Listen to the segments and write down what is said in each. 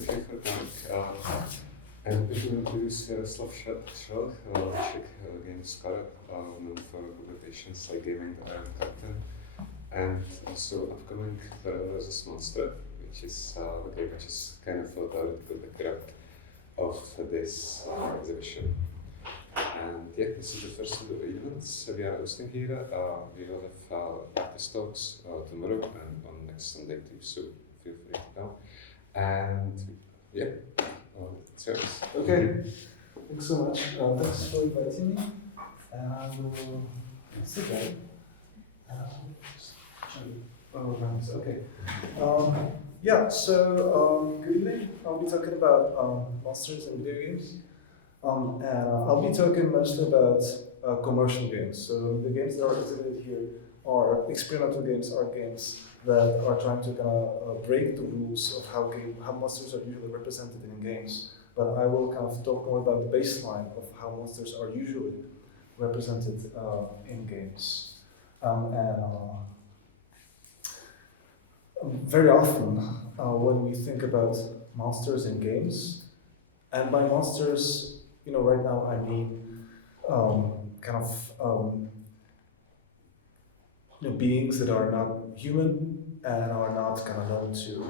Filip and we will introduce Jaroslav Švelch, Czech game scholar known for publications like Gaming and Carter, and also upcoming Prague versus Monster, which is kind of a theoretical background of this exhibition. And yeah, this is the first of the events we are hosting here. We will have artist talks tomorrow and on next Sunday too, so feel free to come. And yeah, it's yours. Okay, thanks so much. Thanks for inviting me. And I will sit down. Okay. Good evening. I'll be talking about monsters and video games. And I'll be talking mostly about commercial games. So the games that are exhibited here are experimental games, are games that are trying to kind of break the rules of how monsters are usually represented in games. But I will kind of talk more about the baseline of how monsters are usually represented in games. Very often, when we think about monsters in games, and by monsters, right now I mean beings that are not human and are not kind of known to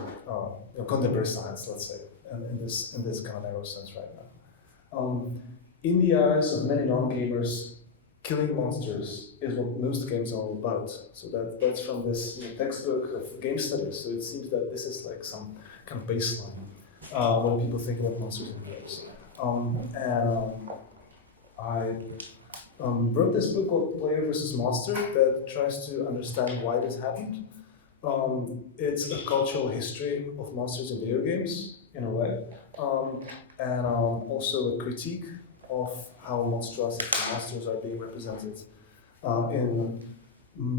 contemporary science, let's say, in this kind of narrow sense right now. In the eyes of many non-gamers, killing monsters is what most games are all about. So that's from this textbook of game studies. So it seems that this is like some kind of baseline when people think about monsters in games. I wrote this book called Player versus Monster that tries to understand why this happened. It's a cultural history of monsters in video games, in a way, and also a critique of how monstrosity monsters are being represented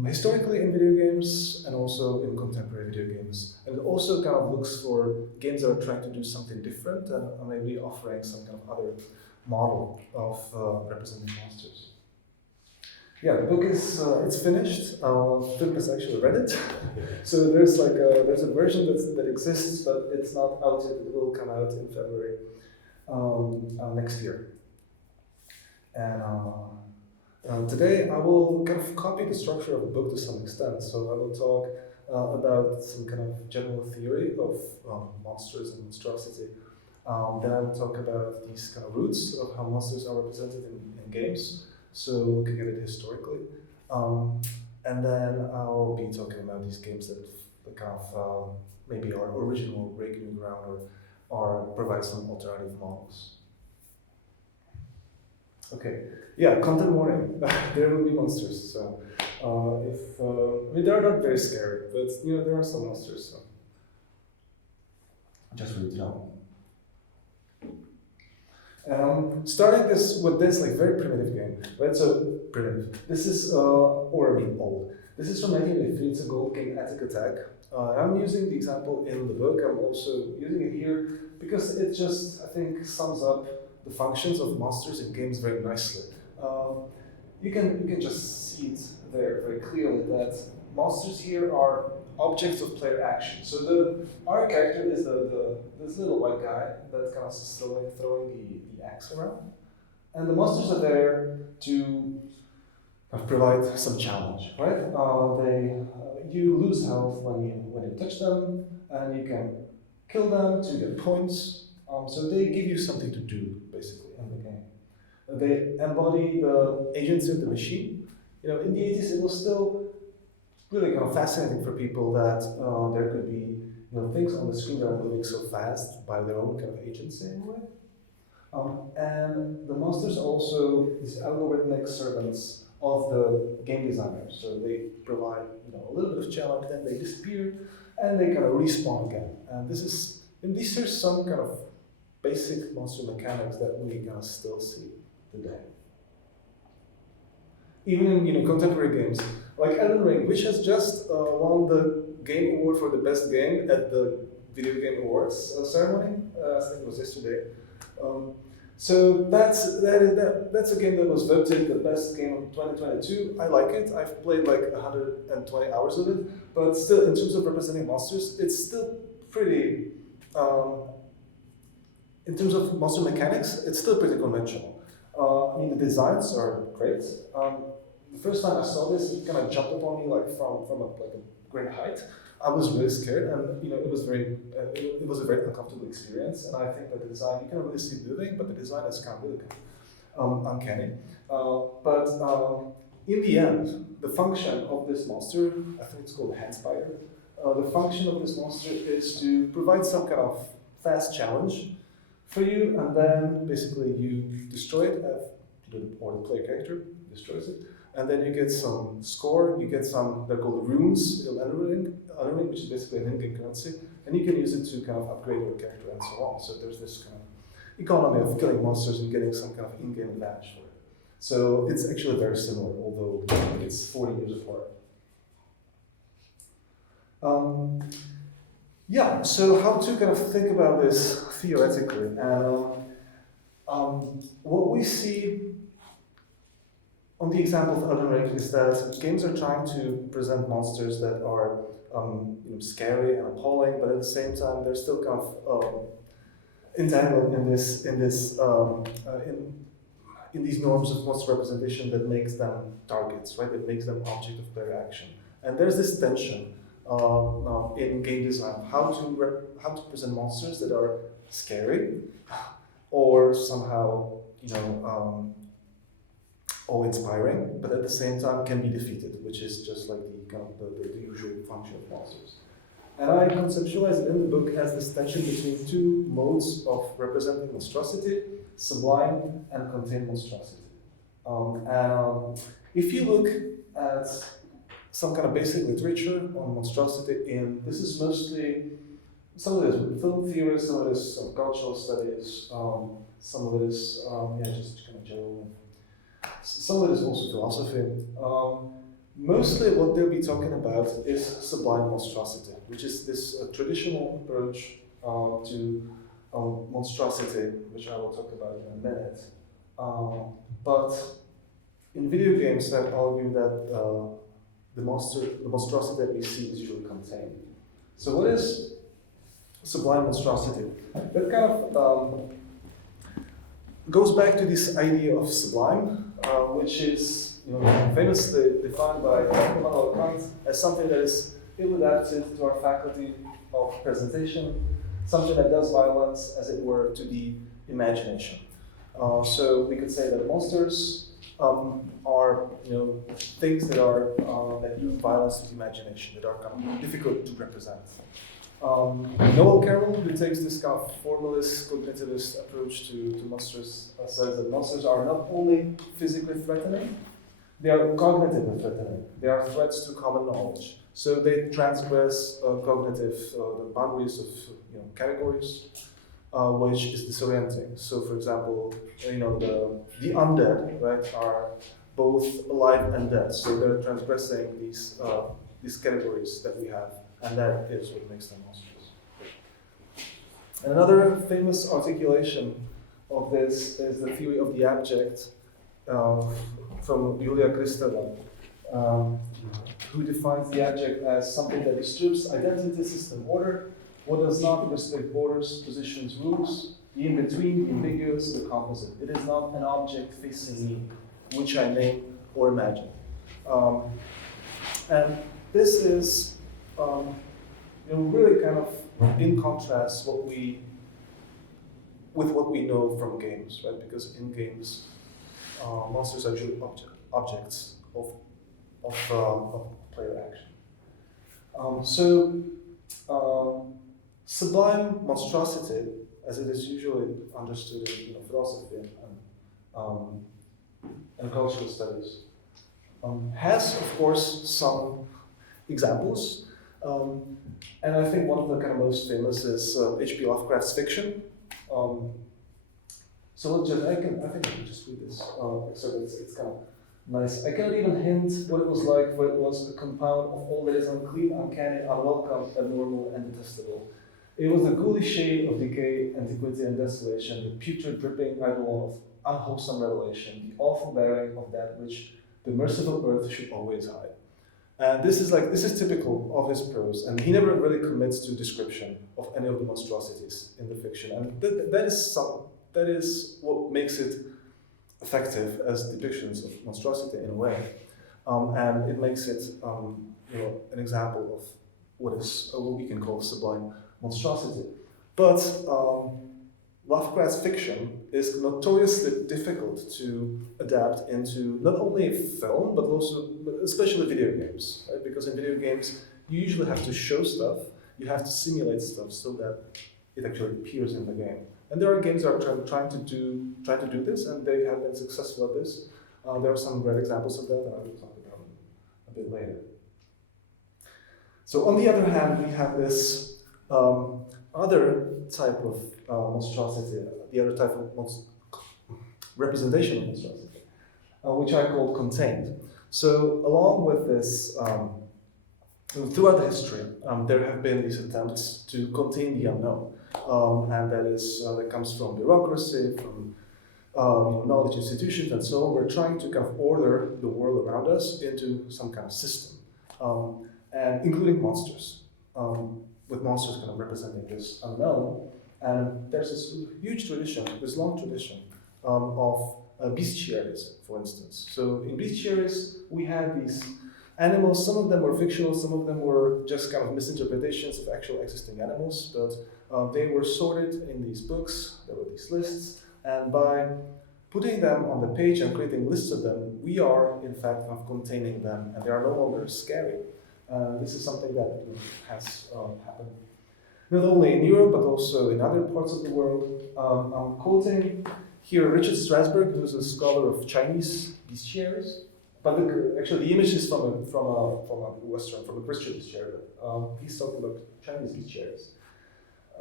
historically in video games and also in contemporary video games. And it also kind of looks for games that are trying to do something different and maybe offering some kind of other model of representing monsters. Yeah, the book is it's finished. Filip has actually read it, so there's a version that exists, but it's not out yet. It will come out in February next year. And today I will kind of copy the structure of the book to some extent. So I will talk about some kind of general theory of monsters and monstrosity. Then I will talk about these kind of roots of how monsters are represented in games. So looking at it historically. And then I'll be talking about these games that kind of maybe are original, break new ground, or provide some alternative models. Okay, yeah, content warning. There will be monsters. So they're not very scary, but there are some monsters. So just for you to know. Starting with this like very primitive game, right? So primitive. This is old. This is from 1983. It's a gold game, Attic Attack. I'm using the example in the book. I'm also using it here because it just, I think, sums up the functions of monsters in games very nicely. You can just see it there very clearly that monsters here are objects of player action. So our character is this little white guy that's kind of throwing the axe around, and the monsters are there to provide some challenge, right? You lose health when you touch them, and you can kill them to get points. So they give you something to do, basically, in the game. They embody the agency of the machine. In the 80s, it was still really kind of fascinating for people that there could be things on the screen that are moving so fast by their own kind of agency in a way. And the monsters are also these algorithmic servants of the game designers. So they provide a little bit of challenge, then they disappear, and they kind of respawn again. And these are some kind of basic monster mechanics that we kind of still see today. Even in contemporary games, like Elden Ring, which has just won the Game Award for the best game at the Video Game Awards ceremony. I think it was yesterday. So that's a game that was voted the best game of 2022. I like it. I've played like 120 hours of it, but still, in terms of representing monsters, it's still pretty in terms of monster mechanics, it's still pretty conventional. I mean, the designs are great. The first time I saw this, it kind of jumped upon me like from a great height. I was really scared, and it was it was a very uncomfortable experience. And I think that the design, you can really see moving, but the design is kind of really uncanny. But in the end, the function of this monster, I think it's called hand spider. The function of this monster is to provide some kind of fast challenge for you, and then basically you destroy it, or the player character destroys it, and then you get some score, you get some, they're called runes, honoring, which is basically an in-game currency, and you can use it to kind of upgrade your character and so on. So there's this kind of economy of killing monsters and getting some kind of in-game advantage for it. So it's actually very similar, although it's 40 years apart. Yeah, so how to kind of think about this theoretically, and what we see on the example of Elden Ring is that games are trying to present monsters that are scary and appalling, but at the same time they're still kind of entangled in these norms of monster representation that makes them targets, right? That makes them object of player action, and there's this tension in game design, how to present monsters that are scary, or somehow awe-inspiring, but at the same time can be defeated, which is just like the usual function of monsters. And I conceptualize it in the book as this tension between two modes of representing monstrosity: sublime and contained monstrosity. If you look at some kind of basic literature on monstrosity, this is mostly, some of it is film theory, some of it is cultural studies, some of it is just kind of general. Some of it is also philosophy. Mostly what they'll be talking about is sublime monstrosity, which is this traditional approach to monstrosity, which I will talk about in a minute. But in video games, I argue that the monstrosity that we see is usually contained. So what is sublime monstrosity? That kind of goes back to this idea of sublime, which is famously defined by Immanuel Kant as something that is ill-adapted to our faculty of presentation, something that does violence, as it were, to the imagination. So we could say that monsters are things that are that do violence to the imagination, that are kind of difficult to represent. Noel Carroll, who takes this kind of formalist, cognitivist approach to monsters, says that monsters are not only physically threatening, they are cognitively threatening. They are threats to common knowledge. So they transgress cognitive the boundaries of categories, which is disorienting. So, for example, the undead, right, are both alive and dead. So they're transgressing these categories that we have, and that is what makes them monsters. And another famous articulation of this is the theory of the abject from Julia Kristeva, who defines the abject as something that disturbs identity, system, order, what does not respect borders, positions, rules, the in-between, the ambiguous, the composite. It is not an object facing me, which I name or imagine. And this is really kind of in contrast with what we know from games, right? Because in games, monsters are usually objects of player action. Sublime monstrosity, as it is usually understood in philosophy and cultural studies, has, of course, some examples. And I think one of the kind of most famous is H.P. Lovecraft's fiction. So I think I can just read this. So it's kind of nice. I cannot even hint what it was like, for it was a compound of all that is unclean, uncanny, unwelcome, abnormal, and detestable. It was the ghoulish shade of decay, antiquity, and desolation, the putrid dripping idol of unwholesome revelation, the awful bearing of that which the merciful earth should always hide. And this is typical of his prose, and he never really commits to description of any of the monstrosities in the fiction, and that is what makes it effective as depictions of monstrosity in a way, and it makes it an example of what we can call sublime monstrosity. But Lovecraft's fiction is notoriously difficult to adapt into not only film, but also, especially video games, right? Because in video games, you usually have to show stuff, you have to simulate stuff so that it actually appears in the game. And there are games that are trying to do this, and they have been successful at this. There are some great examples of that, and I will talk about them a bit later. So on the other hand, we have this other type of monstrosity, the other type of representation of monstrosity, which I call contained. So along with this, throughout history, there have been these attempts to contain the unknown, and that comes from bureaucracy, from knowledge institutions, and so on. We're trying to kind of order the world around us into some kind of system, and including monsters. With monsters kind of representing this unknown. And there's this huge tradition, this long tradition of bestiaries, for instance. So in bestiaries, we had these animals, some of them were fictional, some of them were just kind of misinterpretations of actual existing animals, but they were sorted in these books, there were these lists, and by putting them on the page and creating lists of them, we are in fact kind of containing them, and they are no longer scary. This is something that has happened not only in Europe, but also in other parts of the world. I'm quoting here Richard Strasberg, who's a scholar of Chinese bestiaries. But actually, the image is from a Christian bestiary. He's talking about Chinese bestiaries.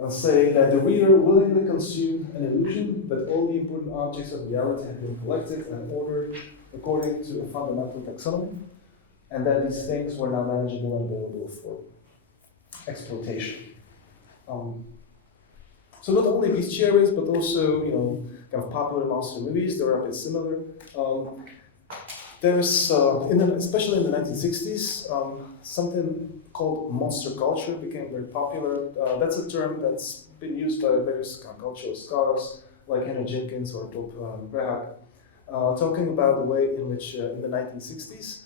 Saying that the reader willingly consumed an illusion that all the important objects of reality had been collected and ordered according to a fundamental taxonomy, and that these things were now manageable and available for exploitation. So not only bestiaries, but also kind of popular monster movies. They are a bit similar. There's especially in the 1960s, something called monster culture became very popular. That's a term that's been used by various kind of cultural scholars like Henry Jenkins or Bob Prague, talking about the way in which in the 1960s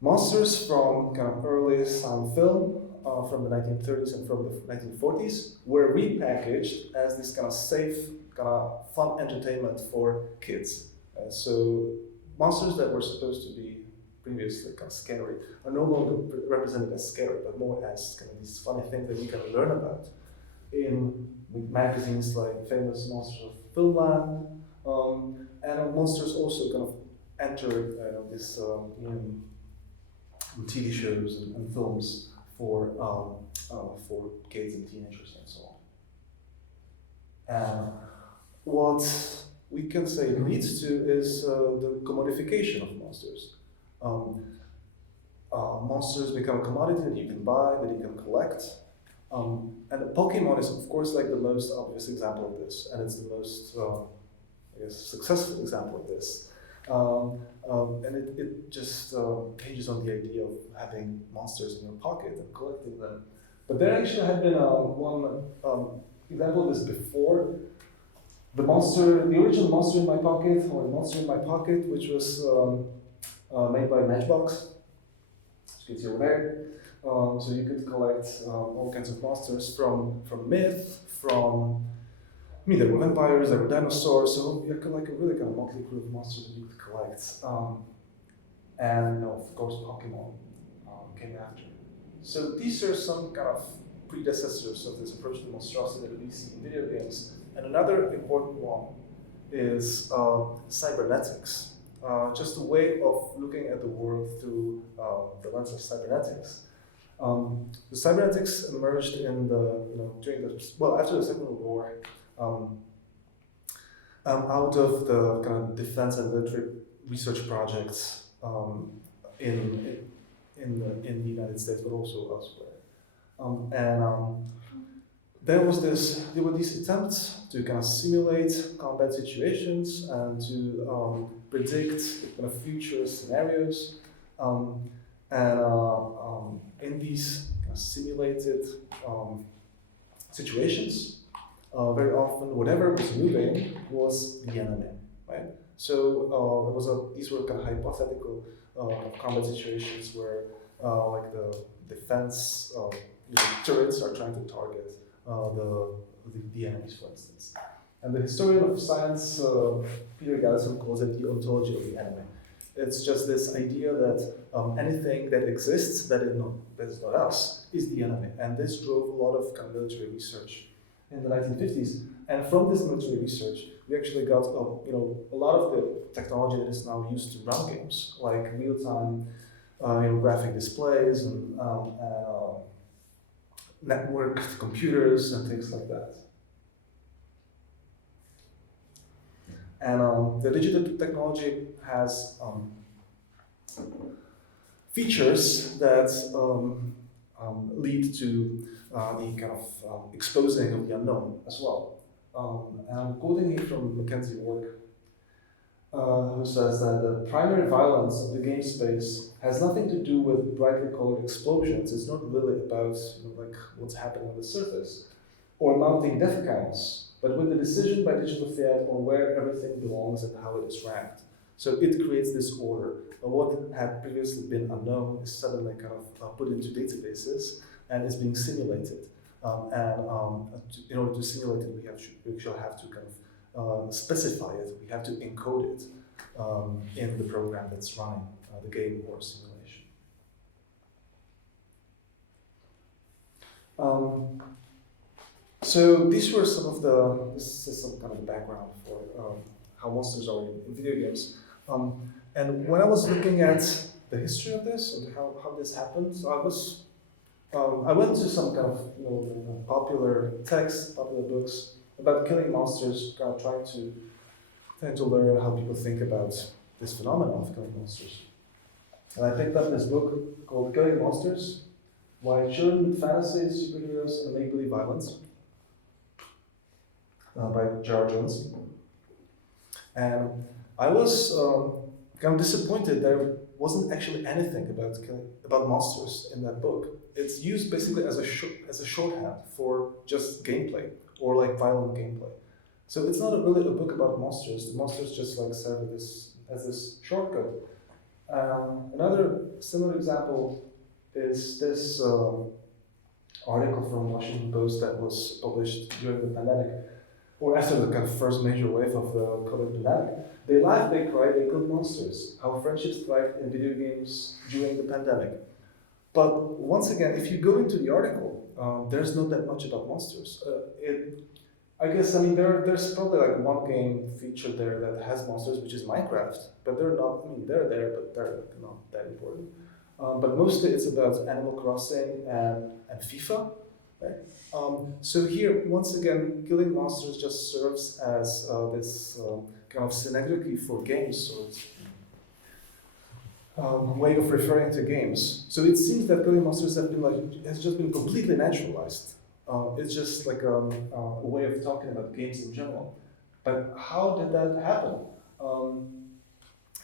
monsters from kind of early sound film from the 1930s and from the 1940s were repackaged as this kind of safe, kind of fun entertainment for kids. So monsters that were supposed to be previously kind of scary are no longer represented as scary, but more as kind of these funny things that we can learn about in magazines like famous Monsters of Filmland, and monsters also kind of entered this TV shows and films for kids and teenagers and so on. What we can say it leads to is the commodification of monsters. Monsters become a commodity that you can buy, that you can collect. And Pokemon is, of course, like the most obvious example of this, and it's the most, successful example of this. And it just hinges on the idea of having monsters in your pocket and collecting them. But there actually had been one example of this before. The original Monster in My Pocket, or Monster in My Pocket, which was made by Matchbox, as you can see over there. So you could collect all kinds of monsters from myth, there were vampires, there were dinosaurs, so you had like a really kind of motley crew of monsters that you could collect. And of course Pokemon came after. So these are some kind of predecessors of this approach to monstrosity that we see in video games. And another important one is cybernetics. Just a way of looking at the world through the lens of cybernetics. The cybernetics emerged in after the Second World War, out of the kind of defense and military research projects in the United States, but also elsewhere. There were these attempts to kind of simulate combat situations and to predict kind of future scenarios. And in these simulated situations, very often whatever was moving was the enemy, right? So these were kind of hypothetical combat situations where like the defense turrets are trying to target the enemies, for instance. And the historian of science, Peter Galison, calls it the ontology of the enemy. It's just this idea that anything that exists that is not us is the enemy. And this drove a lot of kind of military research in the 1950s. And from this military research, we actually got a lot of the technology that is now used to run games, like real-time graphic displays and networked computers and things like that. And the digital technology has features that lead to the kind of exposing of the unknown as well. And I'm quoting here from Mackenzie's work, who says that the primary violence of the game space has nothing to do with brightly colored explosions. It's not really about like what's happening on the surface or mounting death counts, but with the decision by digital fiat on where everything belongs and how it is ranked. So it creates this order. What had previously been unknown is suddenly kind of put into databases and is being simulated. In order to simulate it, we actually have to kind of specify it. We have to encode it in the program that's running the game or simulation. So these were this is some kind of background for how monsters are in video games. And when I was looking at the history of this and how this happened, so I went to some kind of popular texts, popular books about killing monsters, kind of trying to learn how people think about this phenomenon of killing monsters. And I picked up this book called Killing Monsters: Why Children with Fantasies, Superheroes, and Make-Believe Violence, by Jaroslav Švelch. And I was kind of disappointed there wasn't actually anything about monsters in that book. It's used basically as a shorthand for just gameplay or like violent gameplay. So it's not really a book about monsters. The monsters just like serve as this shortcut. Another similar example is this article from Washington Post that was published during the pandemic, or after the kind of first major wave of the COVID pandemic. They laughed, they cried, they killed monsters. How friendships thrived in video games during the pandemic. But once again, if you go into the article, there's not that much about monsters. There's probably like one game featured there that has monsters, which is Minecraft. But they're not. They're there, but they're not that important. But mostly it's about Animal Crossing and FIFA. Right? So here, once again, killing monsters just serves as this kind of synecdoche for games, so it's way of referring to games. So it seems that killing monsters has just been completely naturalized. It's just like a way of talking about games in general. But how did that happen?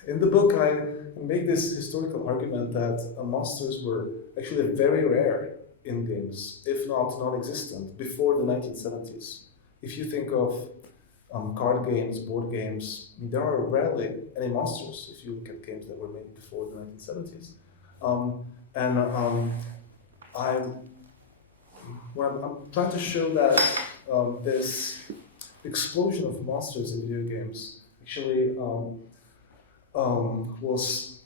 In the book, I make this historical argument that monsters were actually very rare in games, if not non-existent, before the 1970s. If you think of card games, board games, there are rarely any monsters if you look at games that were made before the 1970s. I'm trying to show that this explosion of monsters in video games actually was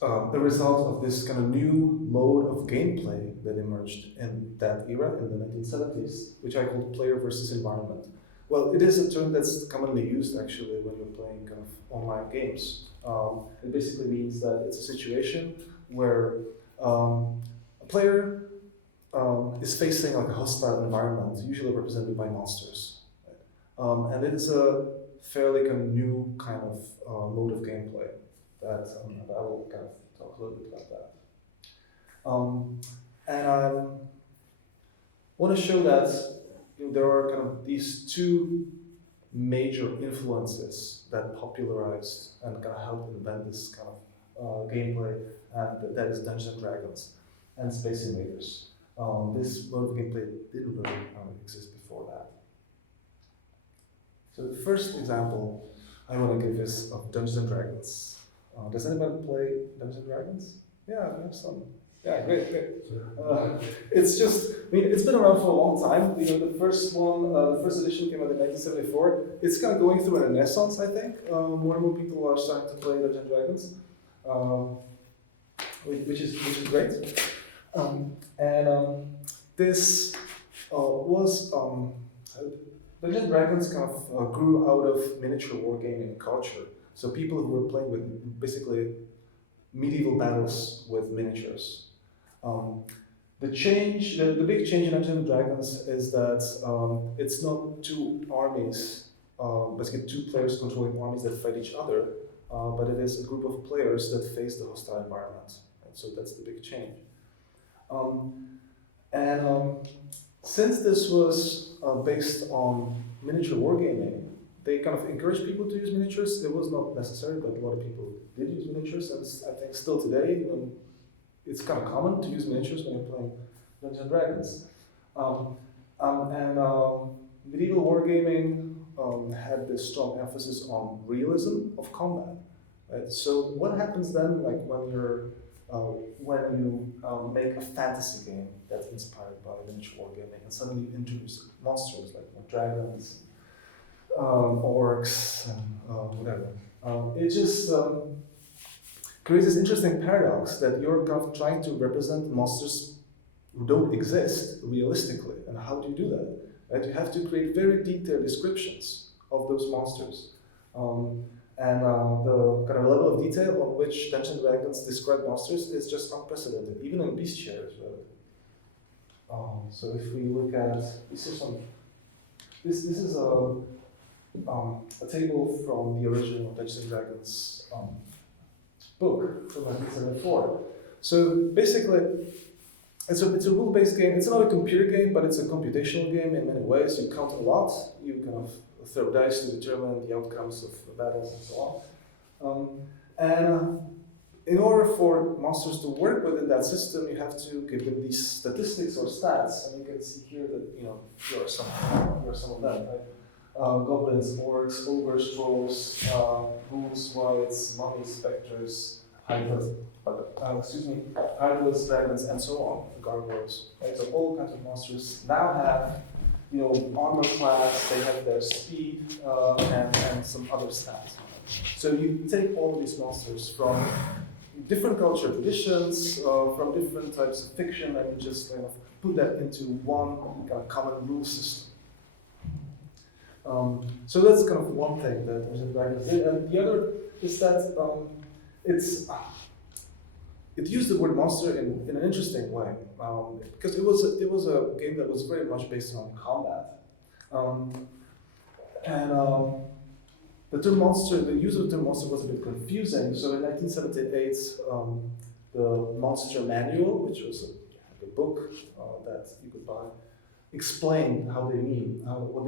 the result of this kind of new mode of gameplay that emerged in that era, in the 1970s, which I call player versus environment. Well, it is a term that's commonly used actually when you're playing kind of online games. It basically means that it's a situation where a player is facing like a hostile environment, usually represented by monsters. Right? And it is a fairly kind of new kind of mode of gameplay that I will kind of talk a little bit about that. And I want to show that there are kind of these two major influences that popularized and kind of helped invent this kind gameplay, and that is Dungeons and Dragons and Space Invaders. This mode of gameplay didn't really exist before that. So the first example I want to give is of Dungeons and Dragons. Does anybody play Dungeons and Dragons? Yeah, I have some. Yeah, great. It's just, I mean, it's been around for a long time. You know, the first one, the first edition came out in 1974. It's kind of going through a renaissance, I think. More and more people are starting to play Dungeons and Dragons, which is great. This was Dungeons and Dragons kind of grew out of miniature wargaming culture. So people who were playing with basically medieval battles with miniatures. The big change in Dungeons and Dragons is that it's not two armies, basically two players controlling armies that fight each other, but it is a group of players that face the hostile environment. And so that's the big change. Since this was based on miniature wargaming, they kind of encouraged people to use miniatures. It was not necessary, but a lot of people did use miniatures, and I think still today, it's kind of common to use miniatures when you're playing Dungeons and Dragons. Medieval wargaming had this strong emphasis on realism of combat. Right? So what happens then, like when you make a fantasy game that's inspired by miniature wargaming, and suddenly you introduce monsters like dragons, orcs, and whatever. It just creates this interesting paradox that you're kind of trying to represent monsters who don't exist realistically. And how do you do that? Right? You have to create very detailed descriptions of those monsters. The kind of level of detail on which Dungeons and Dragons describe monsters is just unprecedented, even in bestiaries. So if we look at this is a table from the original Dungeons and Dragons book from 1974. So basically, it's a rule-based game. It's not a computer game, but it's a computational game in many ways. You count a lot. You kind of throw dice to determine the outcomes of the battles and so on. In order for monsters to work within that system, you have to give them these statistics or stats. And you can see here that here are some of them. Right? Goblins, orcs, ogres, trolls, ghouls, wights, mummies, specters, hydras, dragons, and so on, gargoyles. Right? So all kinds of monsters now have armor class, they have their speed, and some other stats. So you take all of these monsters from different cultural traditions, from different types of fiction, and you just kind of put that into one kind of common rule system. So that's kind of one thing that Dungeons and Dragons did, and the other is that it used the word monster in an interesting way, because it was a game that was very much based on combat, the term monster, the use of the term monster was a bit confusing. So in 1978, the Monster Manual, which was a book that you could buy, explain what they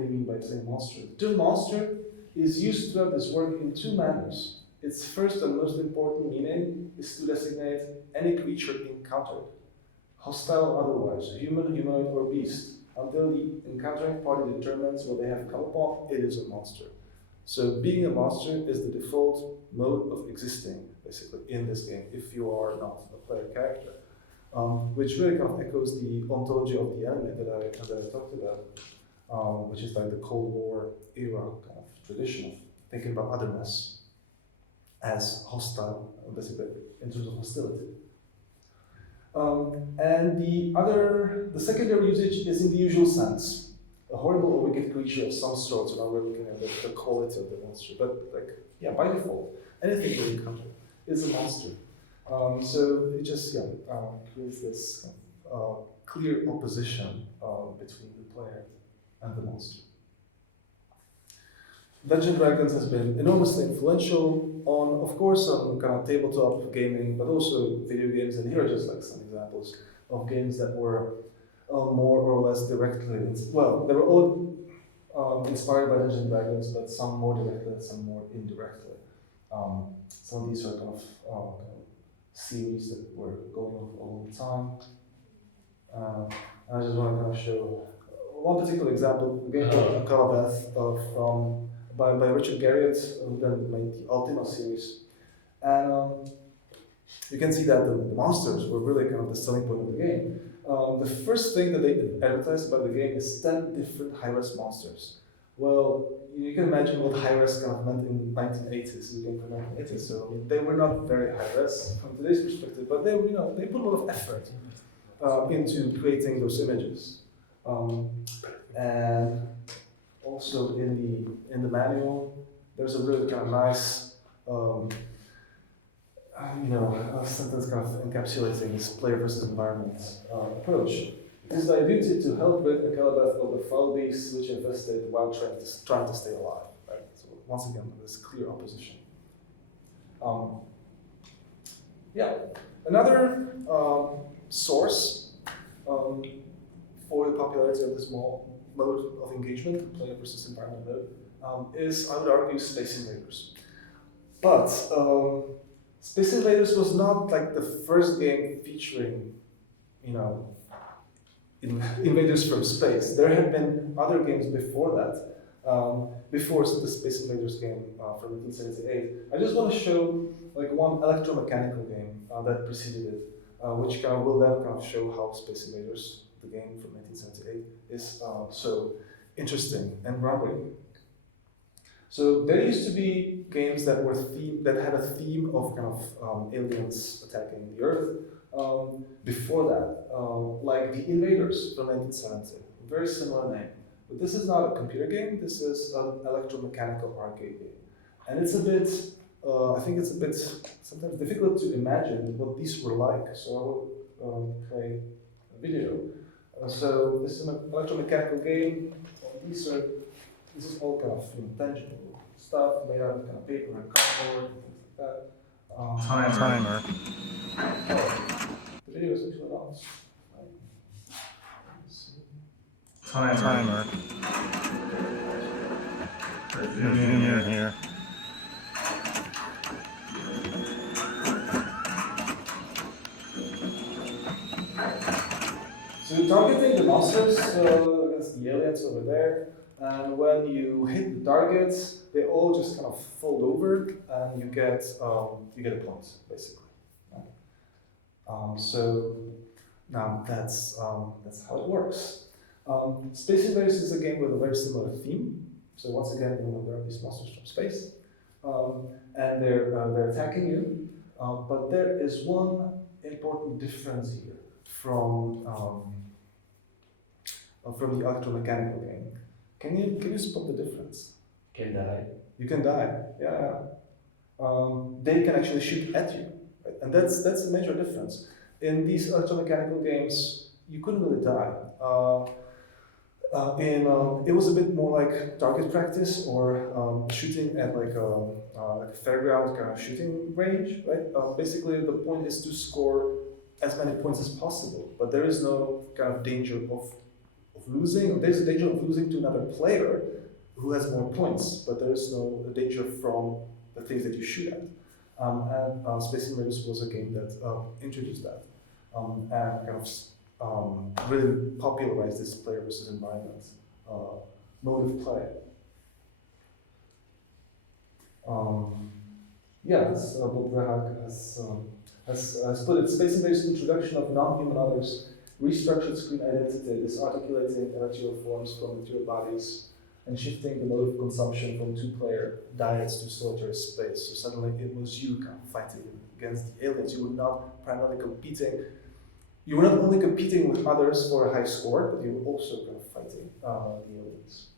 mean by saying monster. The term monster is used throughout this work in two manners. Its first and most important meaning is to designate any creature encountered, hostile or otherwise, human, humanoid, or beast. Until the encountering party determines what they have come upon, it is a monster. So being a monster is the default mode of existing, basically, in this game, if you are not a player character. Which really kind of echoes the ontology of the enemy that I talked about, which is like the Cold War era kind of tradition of thinking about otherness as hostile, basically, in terms of hostility. And the secondary usage is in the usual sense. A horrible or wicked creature of some sort, so now we're looking at the quality of the monster. But by default, anything you encounter is a monster. So it just creates this clear opposition between the player and the monster. Dungeons and Dragons has been enormously influential on, of course, some kind of tabletop gaming, but also video games. And here are just like some examples of games that were more or less directly, they were all inspired by Dungeons and Dragons, but some more directly, some more indirectly. Some of these are kind of series that were going on for a long time. I just want to kind of show one particular example, a game called Calabath by Richard Garriott, who then made the Ultima series. And you can see that the monsters were really kind of the selling point of the game. The first thing that they advertised about the game is 10 different high-res monsters. Well, you can imagine what high-res kind of meant in 1980s, the game from 1980s. So I mean, they were not very high-res from today's perspective, but they put a lot of effort into creating those images. And also in the manual, there's a really kind of nice, a sentence kind of encapsulating this player versus environment approach. It is thy duty to help rid the Calabath of the foul beasts which infested while trying to stay alive. Right? So once again, this clear opposition. Another source for the popularity of this mode of engagement, player versus environment mode, is, I would argue, Space Invaders. But Space Invaders was not like the first game featuring, invaders from space. There had been other games before that, before the Space Invaders game from 1978. I just want to show like one electromechanical game that preceded it, which will then show how Space Invaders, the game from 1978, is so interesting and groundbreaking. So there used to be games that had a theme of aliens attacking the Earth. Before that, like The Invaders from 1970, very similar name. But this is not a computer game, this is an electromechanical arcade game. And it's a bit, I think it's a bit sometimes difficult to imagine what these were like, so I will play a video. So this is an electromechanical game. This is all kind of tangible stuff made out of paper and cardboard and things like that. Timer. The video is actually on. Timer. Review here. So you're targeting the monsters against the aliens over there, and when you hit the targets, they all just kind of fold over, and you get a point basically. So now that's how it works. Space Invaders is a game with a very similar theme. So once again, there are these monsters from space, and they're attacking you. But there is one important difference here from the electromechanical game. Can you spot the difference? Can die. You can die. Yeah. They can actually shoot at you, right? And that's a major difference. In these electromechanical games, you couldn't really die. It was a bit more like target practice or shooting at like a fairground kind of shooting range, right? Basically, the point is to score as many points as possible, but there is no kind of danger of losing. There's a danger of losing to another player who has more points, but there is no danger from the things that you shoot at. And Space Invaders was a game that introduced that and kind of really popularized this player versus environment mode of play. Bob Verhaag has put it, Space Invaders' introduction of non-human others, restructured screen identity, disarticulating material forms from material bodies, and shifting the mode of consumption from two-player dyads to solitary space. So suddenly it was you kind of fighting against the aliens. You were not primarily competing. You were not only competing with others for a high score, but you were also kind of fighting the aliens.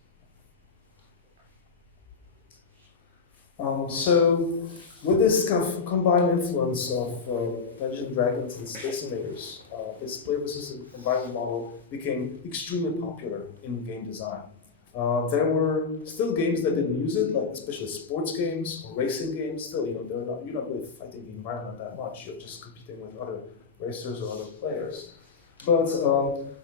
So with this kind of combined influence of Dungeons and Dragons and Space Invaders, this player versus environment model became extremely popular in game design. There were still games that didn't use it, like especially sports games or racing games. Still, you're not really fighting the environment that much. You're just competing with other racers or other players. But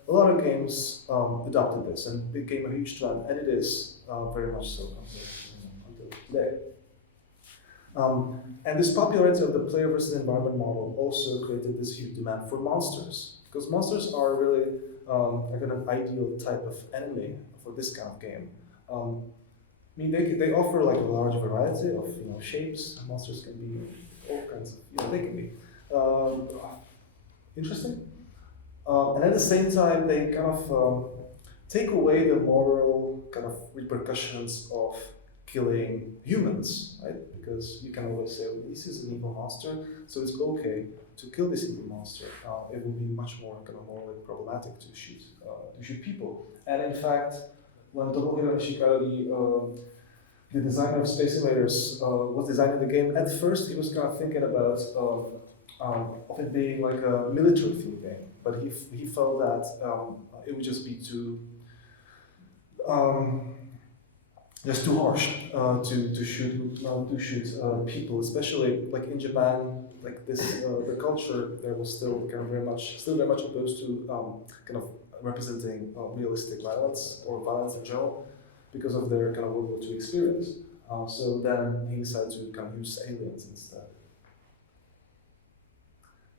a lot of games adopted this and became a huge trend, and it is very much so until today. And this popularity of the player versus environment model also created this huge demand for monsters, because monsters are really a kind of ideal type of enemy for this kind of game. I mean, they offer like a large variety of shapes. Monsters can be all kinds of they can be interesting, and at the same time they kind of take away the moral kind of repercussions of killing humans, right? Because you can always say, well, this is an evil monster, so it's okay to kill this evil monster. It will be much more kind of morally problematic to shoot people. And in fact, when Tomohiro Nishikari, the designer of Space Invaders, was designing the game, at first he was kind of thinking about of it being like a military themed game, but he felt that it would just be too harsh to shoot people, especially like in Japan. Like this, the culture there was still kind of very much opposed to kind of representing realistic violence or violence in general because of their kind of World War II experience. So then he decided to kind of use aliens instead.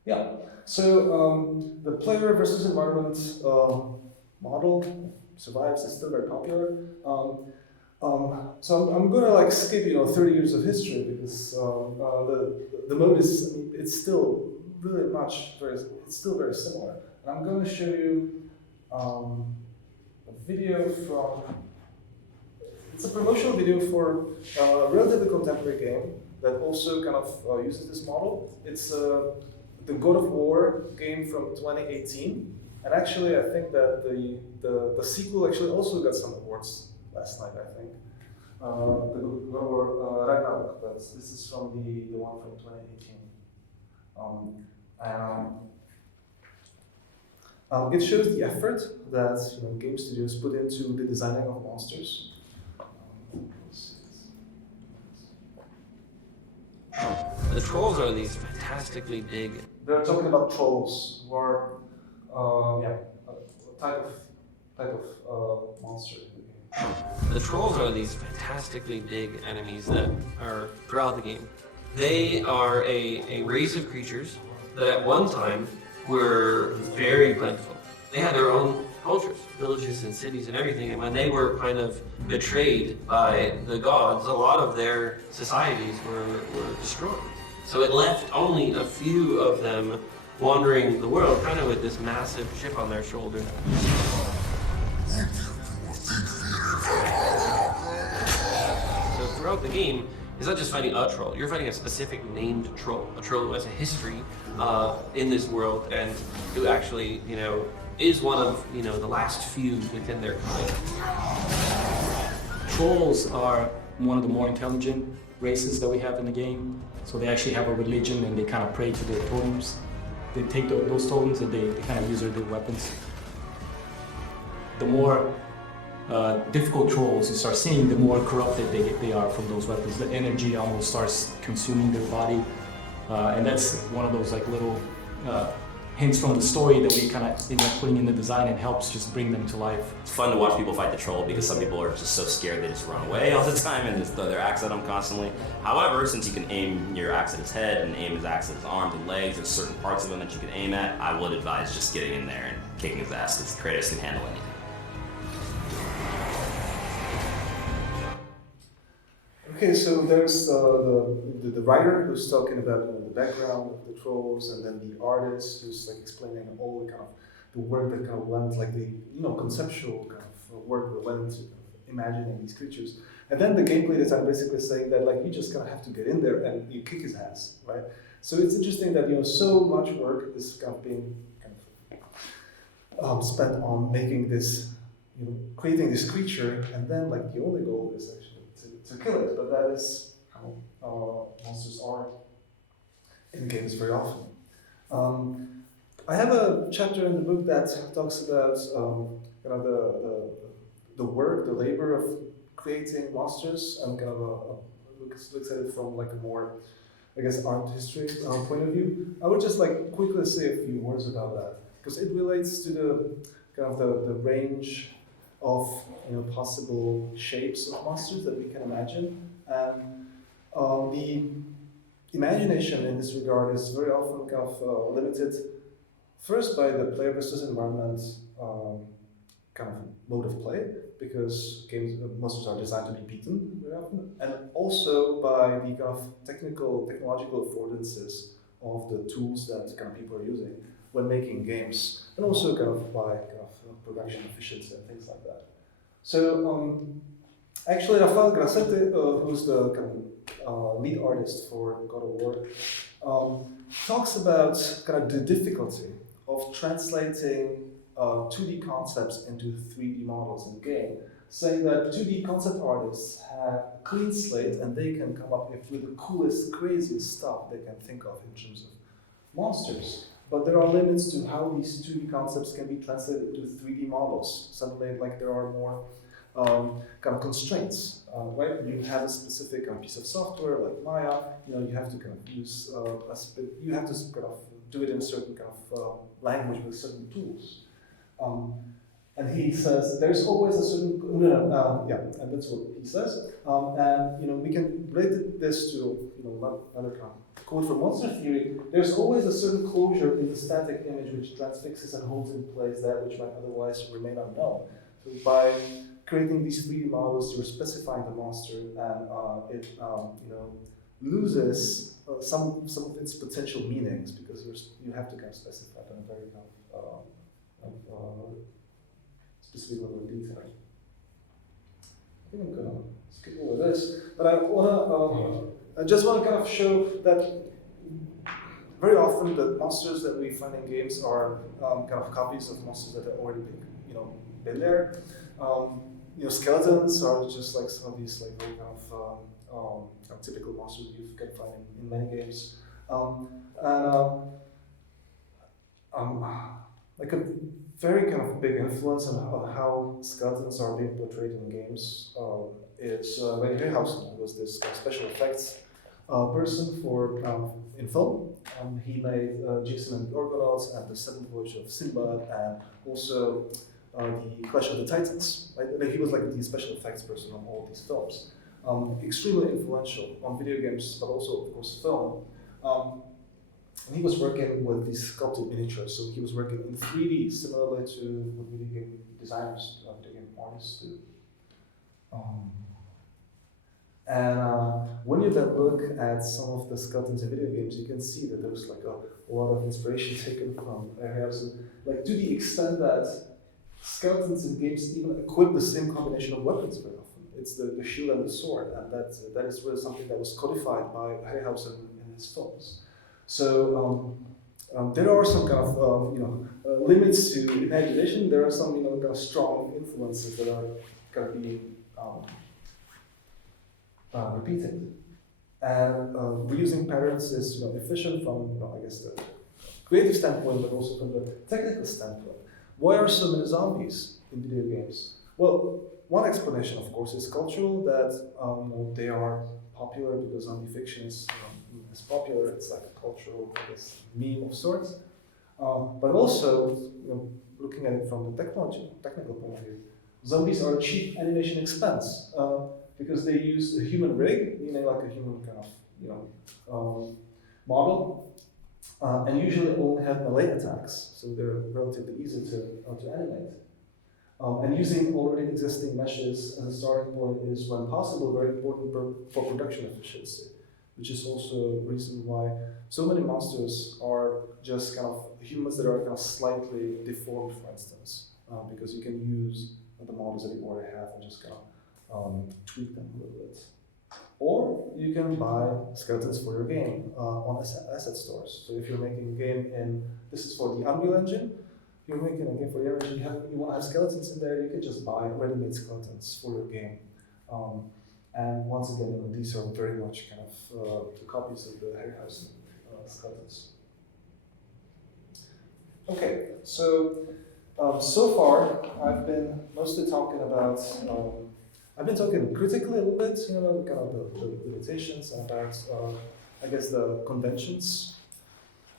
Yeah. So the player versus environment model survives. It's still very popular. So I'm gonna like skip 30 years of history because the mode is, I mean, it's still really it's still very similar. And I'm going to show you a video from, it's a promotional video for a relatively contemporary game that also kind of uses this model. It's the God of War game from 2018. And actually I think that the sequel actually also got some awards last night, I think. The God of War Ragnarok, but this is from the one from 2018. It shows the effort that game studios put into the designing of monsters. The trolls are these fantastically big. They're talking about trolls, who are a type of monster. The trolls are these fantastically big enemies that are throughout the game. They are a race of creatures that at one time were very plentiful. They had their own cultures, villages and cities and everything, and when they were kind of betrayed by the gods, a lot of their societies were destroyed. So it left only a few of them wandering the world, kind of with this massive chip on their shoulder. So throughout the game, it's not just fighting a troll, you're fighting a specific named troll. A troll who has a history in this world and who actually, is one of, the last few within their kind. Trolls are one of the more intelligent races that we have in the game. So they actually have a religion and they kind of pray to their totems. They take those totems and they kind of use their weapons. The more difficult trolls you start seeing, the more corrupted they are from those weapons. The energy almost starts consuming their body. And that's one of those like little hints from the story that we kind of end up putting in the design and helps just bring them to life. It's fun to watch people fight the troll because some people are just so scared they just run away all the time and just throw their axe at them constantly. However, since you can aim your axe at his head and aim his axe at his arms and legs, there's certain parts of him that you can aim at, I would advise just getting in there and kicking his ass because Kratos can handle anything. Okay, so there's the writer who's talking about the background of the trolls, and then the artist who's like explaining all the kind of the work that kind of went, like the conceptual kind of work that went into imagining these creatures, and then the gameplay design basically saying that like you just kind of have to get in there and you kick his ass, right? So it's interesting that so much work is kind of being spent on making this, creating this creature, and then like the only goal is actually to kill it, but that is how monsters are in games very often. I have a chapter in the book that talks about the work, the labor of creating monsters, and kind of looks at it from like a more, I guess, art history point of view. I would just like quickly say a few words about that because it relates to the kind of the range of possible shapes of monsters that we can imagine, and The imagination in this regard is very often kind of limited first by the player versus environment kind of mode of play, because games monsters are designed to be beaten very often, and also by the kind of technological affordances of the tools that kind of people are using when making games, and also kind of by kind of production efficiency and things like that. So actually, Rafael Grassetti, who's the kind of lead artist for God of War, talks about kind of the difficulty of translating 2D concepts into 3D models in the game, saying that 2D concept artists have a clean slate and they can come up with the coolest, craziest stuff they can think of in terms of monsters. But there are limits to how these 2D concepts can be translated into 3D models. Suddenly, like there are more kind of constraints, right? You have a specific piece of software like Maya. You have to kind of use you have to kind of do it in a certain kind of language with certain tools. And he says there's always a certain and that's what he says. And we can relate this to another kind of quote from monster theory. There's always a certain closure in the static image which transfixes and holds in place that which might otherwise remain unknown. So by creating these 3D models, you're specifying the monster, and it loses some of its potential meanings because you have to kind of specify it in a very kind of specific level of detail. I think I'm gonna skip over this, but I just want to kind of show that very often the monsters that we find in games are kind of copies of monsters that have already been there. Skeletons are just like some of these like very kind of typical monsters you can find in many games, like a very kind of big influence on how skeletons are being portrayed in games is Ray Harryhausen, who was this special effects person for in film. He made Jason and the Argonauts and the Seventh Voyage of Sinbad, and also the Clash of the Titans. Right? He was like the special effects person on all of these films. Extremely influential on video games, but also of course film. And he was working with these sculpted miniatures, so he was working in 3D, similarly to what video game designers, video game artists do. When you then look at some of the skeletons in video games, you can see that there's like a lot of inspiration taken from Harryhausen, like to the extent that skeletons in games even equip the same combination of weapons very often. It's the shield and the sword, and that is really something that was codified by Harryhausen in his films. So there are some kind of limits to imagination. There are some kind of strong influences that are kind of being repeated, and reusing patterns is efficient from I guess the creative standpoint, but also from the technical standpoint. Why are so many zombies in video games? Well, one explanation, of course, is cultural. That they are popular because zombie fiction is popular. It's like a cultural, I guess, meme of sorts. But also, looking at it from the technical point of view, zombies are a cheap animation expense because they use a human rig, meaning like a human kind of model, and usually only have melee attacks, so they're relatively easy to animate. And using already existing meshes as a starting point is, when possible, very important for production efficiency, which is also a reason why so many monsters are just kind of humans that are kind of slightly deformed, for instance, because you can use the models that you already have and just kind of tweak them a little bit. Or you can buy skeletons for your game on asset stores. So if you're making a game this is for the Unreal Engine, you're making a game for the Unreal Engine, you want to have skeletons in there, you can just buy ready-made skeletons for your game. And once again, these are very much kind of the copies of the Harryhausen skeletons. Okay, so so far I've been mostly talking about I've been talking critically a little bit, kind of the limitations and about, I guess, the conventions.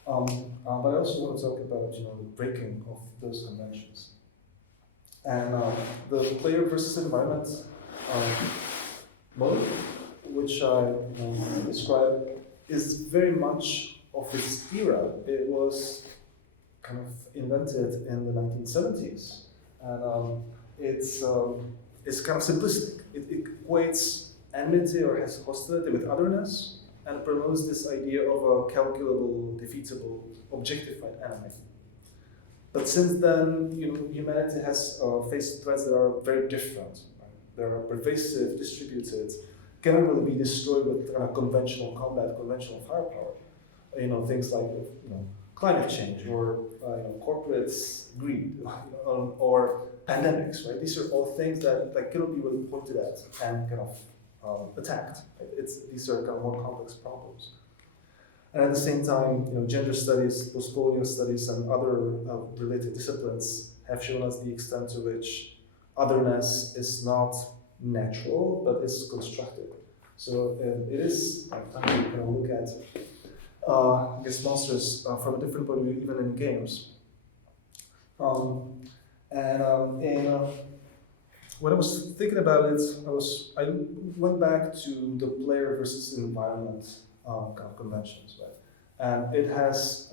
But I also want to talk about, the breaking of those conventions. And the player versus environment mode which I describe, is very much of its era. It was kind of invented in the 1970s, and it's kind of simplistic. It equates enmity or has hostility with otherness, and promotes this idea of a calculable, defeatable, objectified enemy. But since then, humanity has faced threats that are very different. Right? They are pervasive, distributed, cannot really be destroyed with conventional combat, conventional firepower. Things like climate change or corporate greed or pandemics. Right? These are all things that cannot be really pointed at and kind of attacked. Right? These are kind of more complex problems. And at the same time, gender studies, post-colonial studies, and other related disciplines have shown us the extent to which otherness is not natural, but is constructed. So it is time to kind of look at these monsters from a different point of view, even in games. When I was thinking about it, I went back to the player versus environment kind of conventions, right? And it has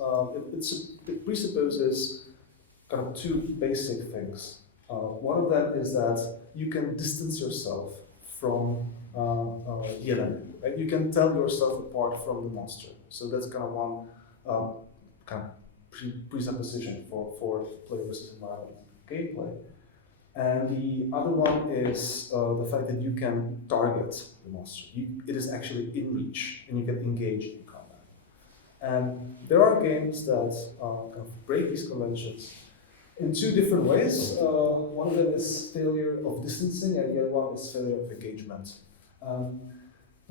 it presupposes kind of two basic things. One of them is that you can distance yourself from the enemy, right? You can tell yourself apart from the monster. So that's kind of one kind of presupposition for player versus environment gameplay. And the other one is the fact that you can target the monster. It is actually in reach, and you can engage in combat. And there are games that kind of break these conventions in two different ways. One of them is failure of distancing, and the other one is failure of engagement.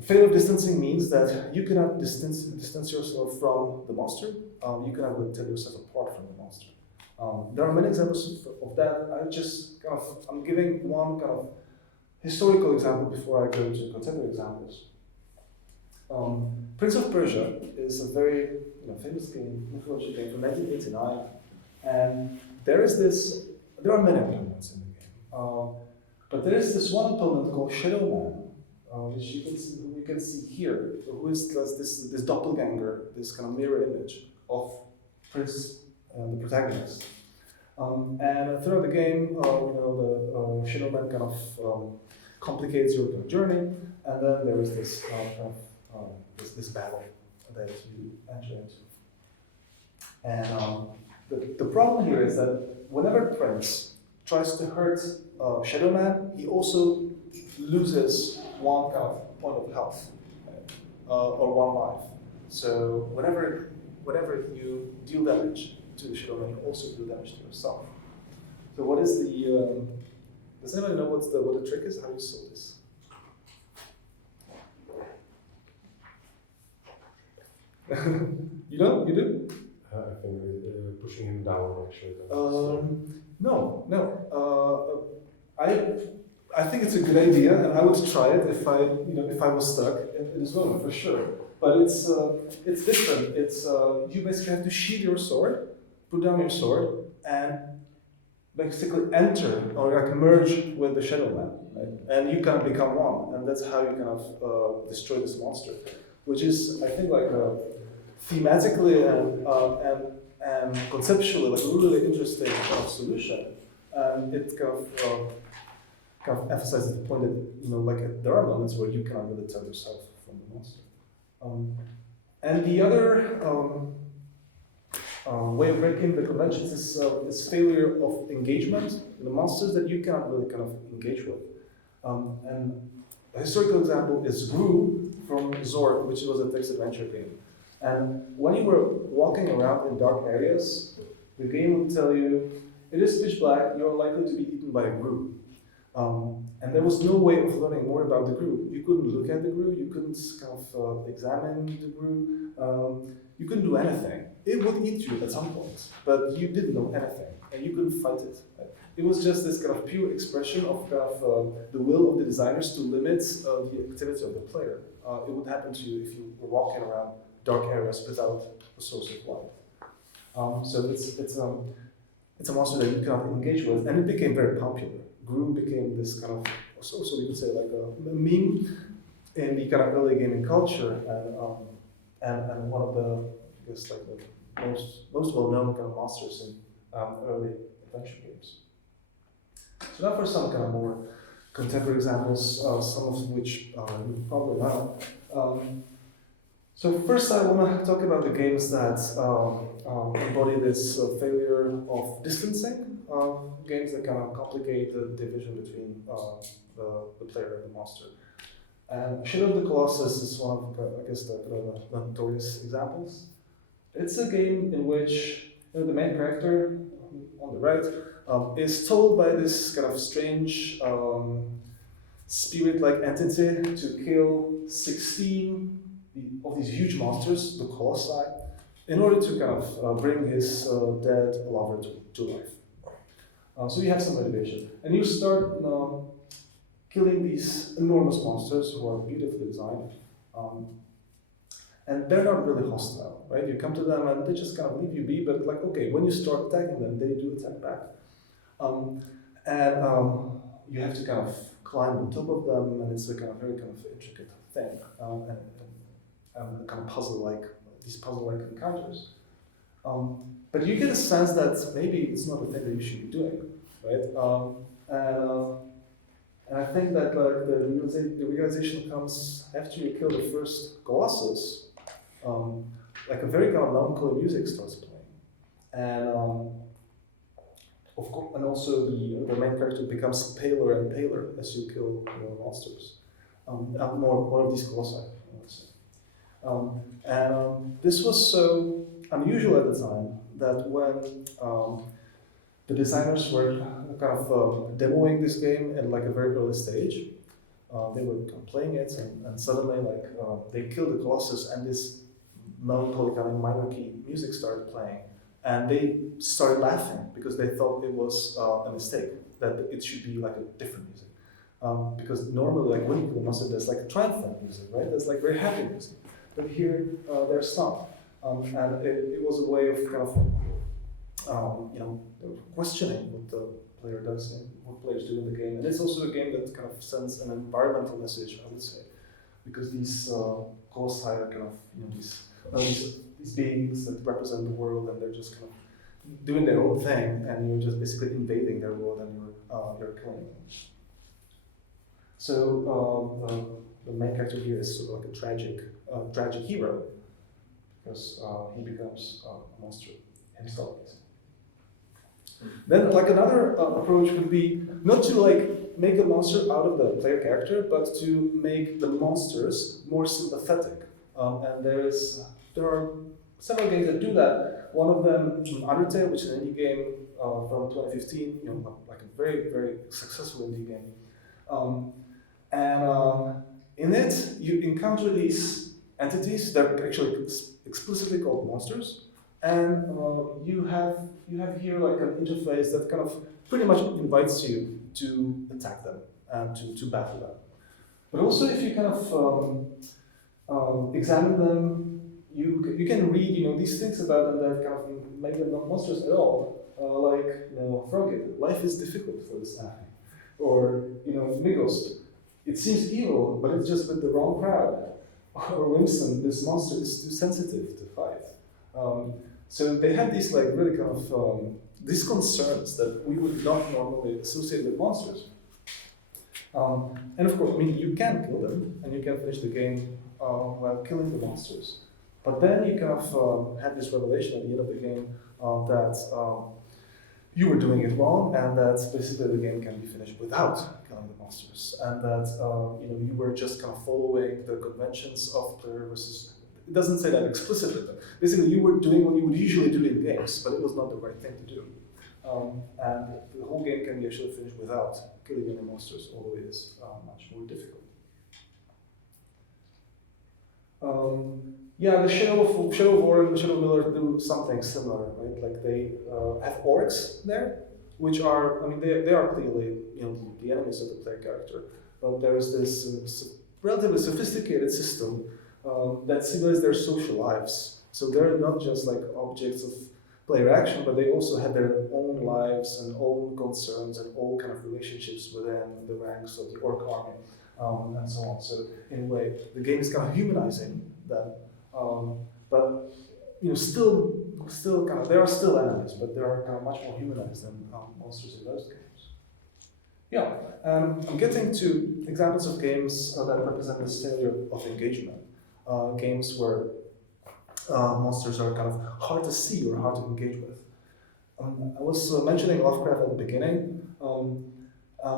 Failure of distancing means that you cannot distance yourself from the monster. You cannot really tell yourself apart from the monster. There are many examples of that. I'm giving one kind of historical example before I go to contemporary examples. Prince of Persia is a very famous game, influential game from 1989, and there are many opponents in the game, but there is this one opponent called Shadow Man, which you can see here, who is this doppelganger, this kind of mirror image of Prince, the protagonist. And throughout the game, the Shadow Man kind of complicates your journey, and then there is this this battle that you enter into. And the problem here is that whenever Prince tries to hurt Shadow Man, he also loses one kind of point of health, right? Or one life. So whenever you deal damage to the Shadow Man, you also do damage to yourself. So what is the? Does anybody know what the trick is? How you solve this? You don't? You do? I think pushing him down actually. No. I think it's a good idea, and I would try it if I was stuck in this moment for sure. But it's different. It's you basically have to sheath your sword, put down your sword, and basically enter or merge with the Shadow Man, right? And you kind of become one, and that's how you kind of destroy this monster, which is I think thematically and conceptually a really interesting kind of solution. And it kind of emphasizes the point that there are moments where you cannot really tell yourself from the monster. And the other way of breaking the conventions is failure of engagement in the monsters that you cannot really kind of engage with. And a historical example is Gru from Zork, which was a text adventure game. And when you were walking around in dark areas, the game would tell you, it is pitch black, you're likely to be eaten by a Gru. And there was no way of learning more about the Gru. You couldn't look at the Gru, you couldn't kind of examine the Gru, you couldn't do anything. It would eat you at some point, but you didn't know anything, and you couldn't fight it. Right? It was just this kind of pure expression of the will of the designers to limit the activity of the player. It would happen to you if you were walking around dark areas without a source of light. So it's a monster that you cannot engage with, and it became very popular. Gru became this kind of, so you could say like a meme, in the kind of early gaming culture, and one of the, I guess, like the most well-known kind of monsters in early adventure games. So now for some kind of more contemporary examples, some of which you probably know. So first I want to talk about the games that embody this failure of distancing, games that kind of complicate the division between the player and the monster. And Shadow of the Colossus is one of, I guess, the notorious examples. It's a game in which the main character on the right is told by this kind of strange spirit-like entity to kill 16 of these huge monsters, the Colossi, in order to kind of bring his dead lover to life. So you have some motivation. And you start killing these enormous monsters who are beautifully designed. And they're not really hostile, right? You come to them and they just kind of leave you be, but like, okay, when you start attacking them, they do attack back. You have to kind of climb on top of them, and it's a kind of very kind of intricate thing, and kind of these puzzle-like encounters. But you get a sense that maybe it's not the thing that you should be doing, right? And I think that like the realization comes after you kill the first Colossus. Like a very kind of melancholy music starts playing, and of course, and also the main character becomes paler and paler as you kill more monsters, and more of these colossi, I would say. This was so unusual at the time that when the designers were kind of demoing this game at like a very early stage, they were playing it, and suddenly like they killed the Colossus, and this melancholy kind of minor key music started playing, and they started laughing because they thought it was a mistake, that it should be like a different music. Because normally, like when you kill a monster, there's like triumphant music, right? There's like very happy music, but here there's not, and it was a way of kind of questioning what the player does and what players do in the game. And it's also a game that kind of sends an environmental message, I would say, because these colossi are kind of these beings that represent the world, and they're just kind of doing their own thing, and you're just basically invading their world, and you're killing them. So the main character here is sort of like a tragic hero, because he becomes a monster himself. Then, like another approach would be not to like make a monster out of the player character, but to make the monsters more sympathetic. And there are several games that do that. One of them, Undertale, which is an indie game from 2015, like a very, very successful indie game. In it, you encounter these entities that are actually explicitly called monsters, and you have here like an interface that kind of pretty much invites you to attack them and to battle them. But also, if you kind of examine them, you can read these things about them that kind of make them not monsters at all. Like Frogit, life is difficult for this enemy, or Migos, it seems evil, but it's just with the wrong crowd. Or Winston, this monster is too sensitive to fight. So they have these like really kind of these concerns that we would not normally associate with monsters. And of course, I mean, you can kill them, and you can finish the game while killing the monsters. But then you kind of have this revelation at the end of the game that you were doing it wrong, and that basically the game can be finished without killing the monsters, and that you were just kind of following the conventions of player versus. It doesn't say that explicitly, but basically you were doing what you would usually do in games, but it was not the right thing to do. And the whole game can be actually finished without killing any monsters, although it is much more difficult. The Shadow of War and the Shadow of Miller do something similar, right? Like they have orcs there, which are, I mean, they are clearly the enemies of the player character, but there is this relatively sophisticated system that simulates their social lives. So they're not just like objects of player action, but they also have their own lives and own concerns and all kind of relationships within the ranks of the orc army. and so on. So in a way, the game is kind of humanizing them, but still kind of there are still enemies, but they are kind of much more humanized than monsters in most games. Yeah, I'm getting to examples of games that represent this failure of engagement. Games where monsters are kind of hard to see or hard to engage with. I was mentioning Lovecraft at the beginning.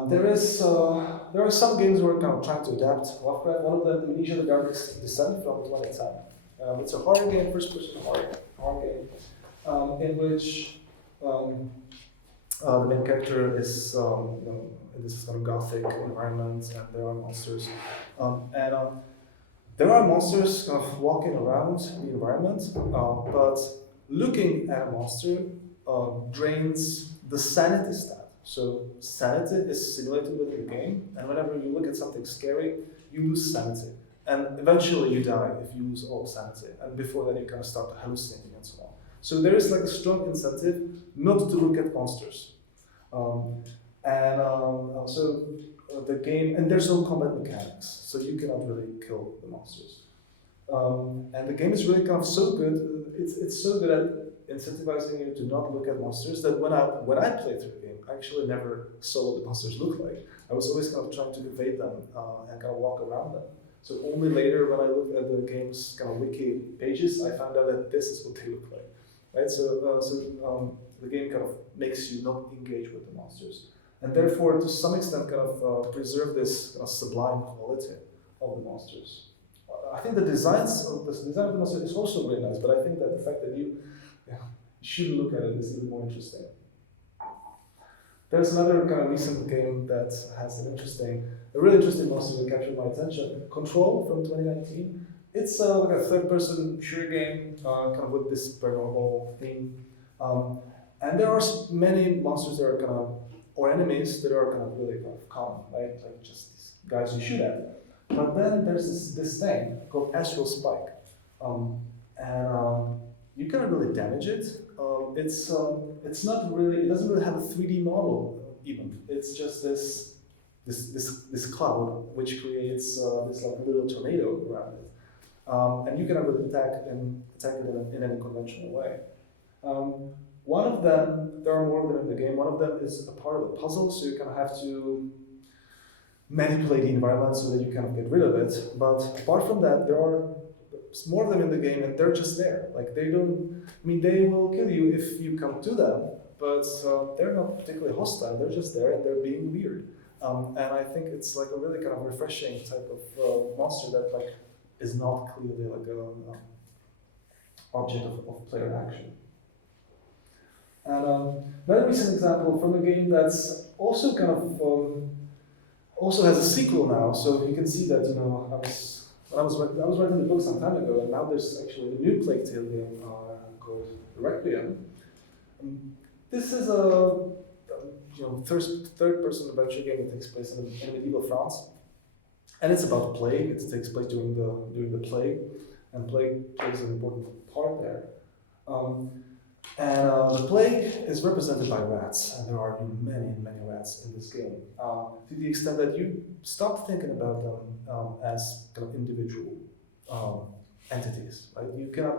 There are some games who are kind of trying to adapt Lovecraft. One of them, Amnesia: The Darkest Descent from 2010. It's a horror game, first-person horror game, in which the main character is in this kind of gothic environment, and there are monsters. There are monsters kind of walking around the environment, but looking at a monster drains the sanity stat. So sanity is simulated within the game, and whenever you look at something scary, you lose sanity. And eventually you die if you lose all sanity. And before that you kind of start hallucinating and so on. So there is like a strong incentive not to look at monsters. The game, and there's no combat mechanics, so you cannot really kill the monsters. And the game is really kind of so good, it's so good at incentivizing you to not look at monsters that when I played through the game, I actually never saw what the monsters looked like. I was always kind of trying to evade them and kind of walk around them. So only later when I looked at the game's kind of wiki pages, I found out that this is what they look like. Right? So the game kind of makes you not engage with the monsters. And therefore, to some extent, kind of preserve this kind of sublime quality of the monsters. I think the design of the monster is also really nice, but I think that the fact that you should look at it is even more interesting. There's another kind of recent game that has a really interesting monster that captured my attention. Control from 2019. It's like a third-person shooter game, kind of with this paranormal theme. And there are many monsters that are kind of, or enemies that are kind of really kind of common, right? Like just these guys you shoot at. But then there's this thing called Astral Spike. You cannot really damage it. It's not really, it doesn't really have a 3D model even. It's just this cloud which creates this like little tornado around it. And you cannot really attack it in any conventional way. One of them, there are more of them in the game, one of them is a part of a puzzle, so you kind of have to manipulate the environment so that you kind of get rid of it. But apart from that, there are more of them in the game and they're just there. Like they will kill you if you come to them, but they're not particularly hostile, they're just there and they're being weird. And I think it's like a really kind of refreshing type of monster that like is not clearly like an object of player action. And another recent example from a game that's also kind of also has a sequel now. So you can see that I was writing the book some time ago, and now there's actually a new Plague Tale game called Requiem. This is a third-person adventure game that takes place in medieval France, and it's about plague. It takes place during the plague, and plague plays an important part there. The plague is represented by rats, and there are many rats in this game, to the extent that you stop thinking about them as kind of individual entities. Right?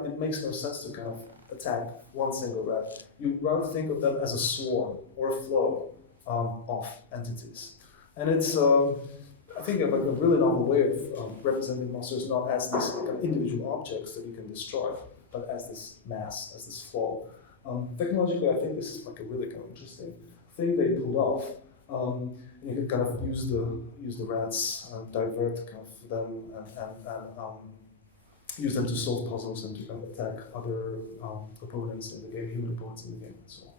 It makes no sense to kind of attack one single rat. You rather think of them as a swarm or a flow of entities. And it's, I think, like a really novel way of representing monsters not as these kind of individual objects that you can destroy, but as this mass, as this flow. Technologically, I think this is like a really kind of interesting thing they pulled off. You can kind of use the rats, divert kind of them, and use them to solve puzzles and to kind of attack other opponents in the game, human opponents in the game, and so on.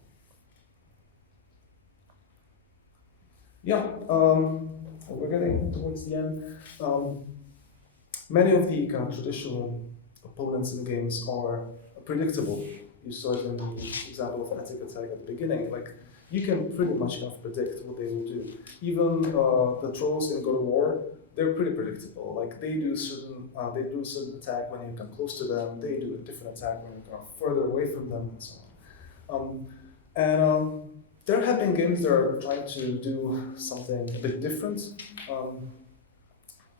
Yeah, we're getting towards the end. Many of the kind of traditional opponents in games are predictable. You saw it in the example of Attic Attack at the beginning. Like, you can pretty much kind of predict what they will do. Even the trolls in God of War, they're pretty predictable. Like, they do a certain attack when you come close to them. They do a different attack when you come further away from them, and so on. There have been games that are trying to do something a bit different.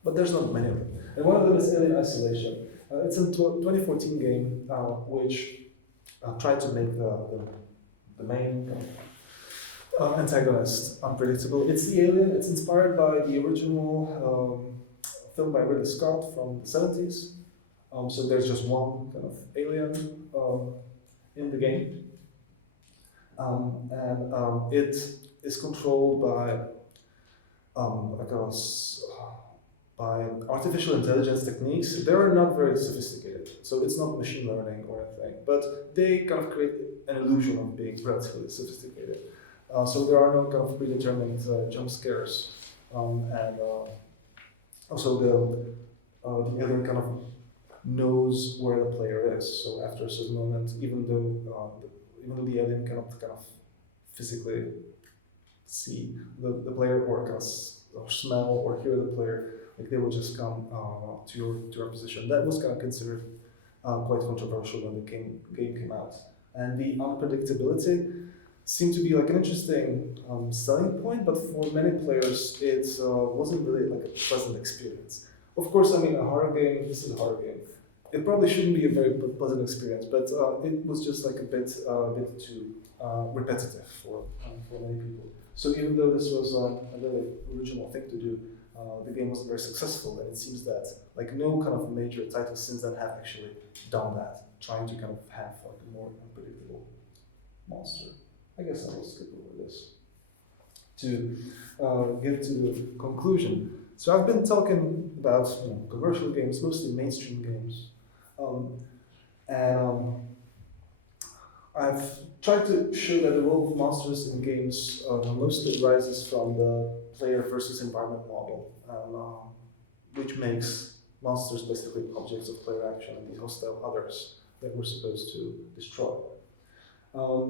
but there's not many of them. And one of them is Alien Isolation. It's a 2014 game which tried to make the main antagonist unpredictable. It's the alien. It's inspired by the original film by Ridley Scott from the 70s. So there's just one kind of alien in the game. It is controlled by by artificial intelligence techniques. They're not very sophisticated, so it's not machine learning or anything, but they kind of create an illusion of being relatively sophisticated. So there are no kind of predetermined jump scares, and also the alien kind of knows where the player is. So after a certain moment, even though the alien cannot kind of physically see the player or kind of or smell or hear the player, like they will just come to your position. That was kind of considered quite controversial when the game came out, and the unpredictability seemed to be like an interesting selling point, but for many players it wasn't really like a pleasant experience. Of course, I mean, a horror game. This is a horror game. It probably shouldn't be a very pleasant experience, but it was just like a bit too repetitive for many people. So even though this was a really original thing to do, the game wasn't very successful, and it seems that like no kind of major titles since then have actually done that, trying to kind of have like a more unpredictable monster. I guess I will skip over this to get to the conclusion. So I've been talking about commercial games, mostly mainstream games, and I've tried to show that the role of monsters in games mostly arises from the player versus environment model, which makes monsters basically objects of player action and these hostile others that we're supposed to destroy.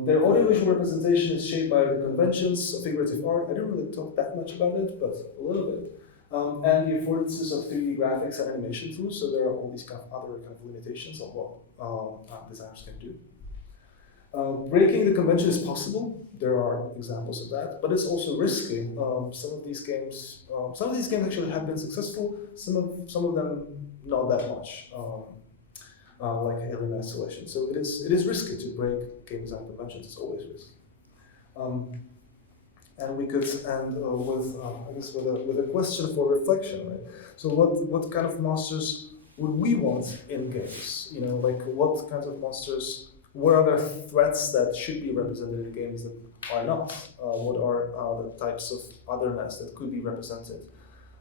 Their audiovisual representation is shaped by the conventions of figurative art. I didn't really talk that much about it, but a little bit. And the affordances of 3D graphics and animation tools, so there are all these kind of other kind of limitations of what designers can do. Breaking the convention is possible. There are examples of that, but it's also risky. Some of these games actually have been successful. Some of them not that much, like Alien Isolation. So it is risky to break game design conventions. It's always risky. And we could end with a question for reflection, right? So what kind of monsters would we want in games? Like what kinds of monsters? What are the threats that should be represented in games that are not? What are the types of otherness that could be represented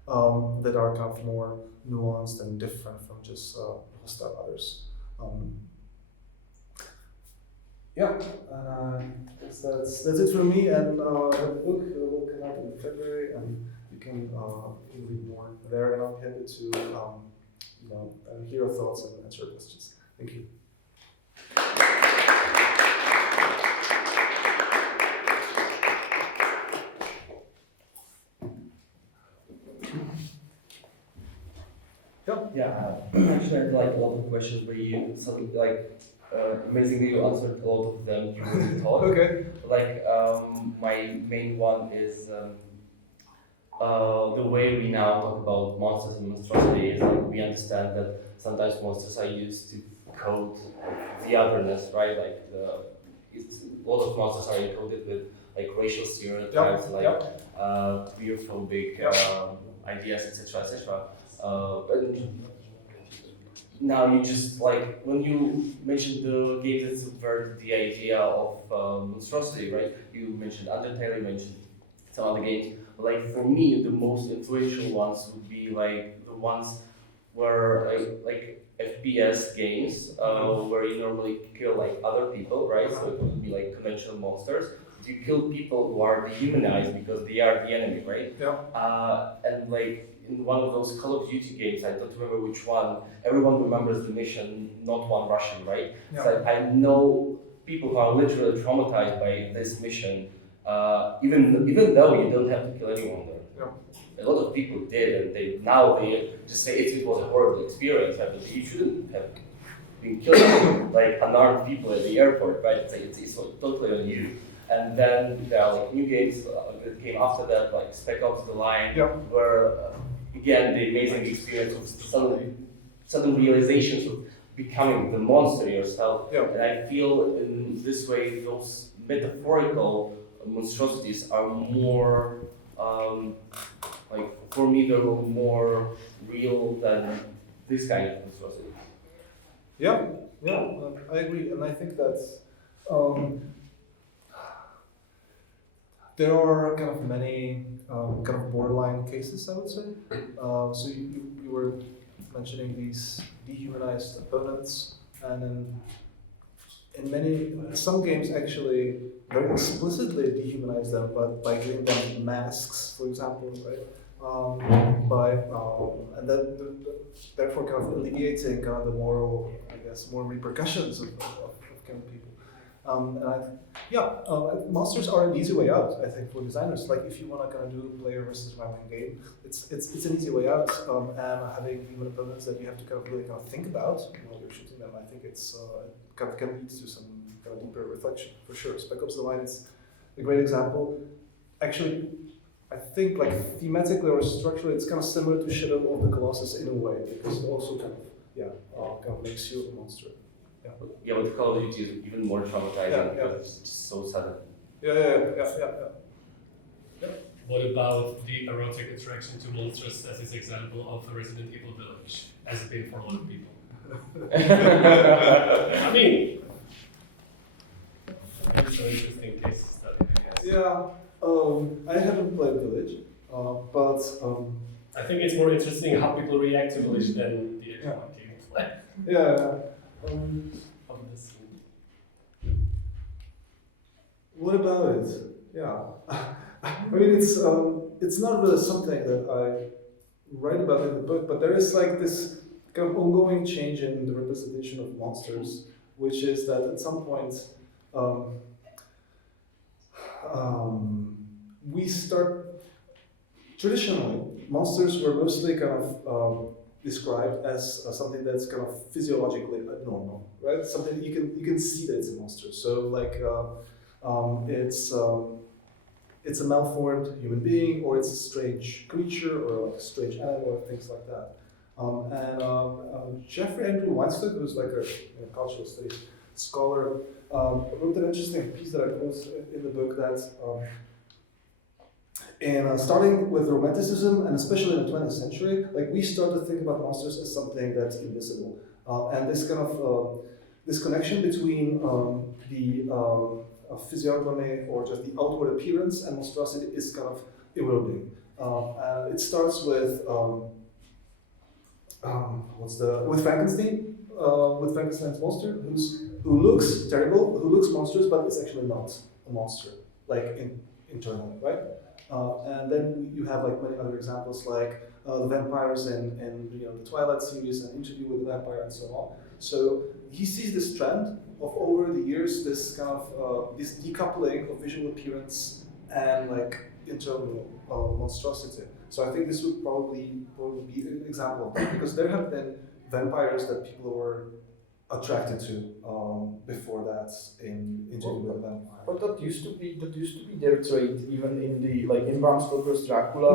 that are kind of more nuanced and different from just hostile others? That's it for me. And the book will come out in February, and you can read more there. And I'm happy to hear your thoughts and answer your questions. Thank you. Yeah, actually I had like a lot of questions where you suddenly amazingly you answered a lot of them during the talk. Okay. Like my main one is the way we now talk about monsters and monstrosity is like we understand that sometimes monsters are used to code the otherness, right? Like a lot of monsters are encoded with like racial stereotypes, queerphobic ideas, etc., etc. But now you just like when you mentioned the games that subvert the idea of monstrosity, right? You mentioned Undertale, you mentioned some other games. But like for me, the most influential ones would be like the ones where like FPS games, where you normally kill like other people, right? So it would be like conventional monsters. You kill people who are dehumanized because they are the enemy, right? Yeah. And like in one of those Call of Duty games, I don't remember which one, everyone remembers the mission, not one Russian, right? Yeah. So I know people who are literally traumatized by this mission, even though you don't have to kill anyone there. Yeah. A lot of people did, and they just say it was a horrible experience, right? But you shouldn't have been killing like unarmed people at the airport, right? It's totally on you. And then there are like new games that came after that, like Spec Ops: The Line, where again, the amazing experience of sudden realizations of becoming the monster yourself. Yeah. And I feel in this way, those metaphorical monstrosities are more, like, for me, they're more real than this kind of monstrosity. Yeah, I agree, and I think that there are kind of many kind of borderline cases, I would say. So you were mentioning these dehumanized opponents, and in some games actually very explicitly dehumanize them, but by giving them masks, for example, right? And then therefore kind of alleviating kind of the moral, I guess, more repercussions of kind of people. Monsters are an easy way out, I think, for designers. Like if you want to kind of do a player versus environment game, it's an easy way out. And having human opponents that you have to kind of really kind of think about while you're shooting them, I think it's kind of can lead to some kind of deeper reflection for sure. Spec Ops: The Line is a great example. Actually, I think like thematically or structurally, it's kind of similar to Shadow of the Colossus in a way, because it also kind of makes you a monster. Yeah, with Call of Duty is even more traumatizing because it's just so sudden. Yeah. What about the erotic attraction to monsters as his example of a Resident Evil Village, as it's been for a lot of people? I mean, it's an interesting case study, I guess. Yeah, I haven't played Village, but I think it's more interesting how people react to Village than the actual gameplay. Yeah. Of this. What about it? Yeah, I mean it's not really something that I write about in the book, but there is like this kind of ongoing change in the representation of monsters, which is that at some point we start. Traditionally, monsters were mostly kind of described as something that's kind of physiologically abnormal, right? Something that you can see that it's a monster. So like it's a malformed human being, or it's a strange creature, or like a strange animal, or things like that. Jeffrey Andrew Weinstock, who's like a cultural studies scholar, wrote an interesting piece that I quote in the book that. And starting with Romanticism, and especially in the 20th century, like we start to think about monsters as something that's invisible, and this kind of this connection between the physiognomy or just the outward appearance and monstrosity is kind of eroding. And it starts with with Frankenstein, with Frankenstein's monster, who looks terrible, who looks monstrous, but is actually not a monster, like internally, right? And then you have like many other examples, like the vampires and the Twilight series and Interview with the Vampire and so on. So he sees this trend of over the years, this kind of this decoupling of visual appearance and like internal monstrosity. So I think this would probably be an example of that, because there have been vampires that people were attracted to before that in Interview with the Vampire. But that used to be their trait even in the in Bram Stoker's Dracula.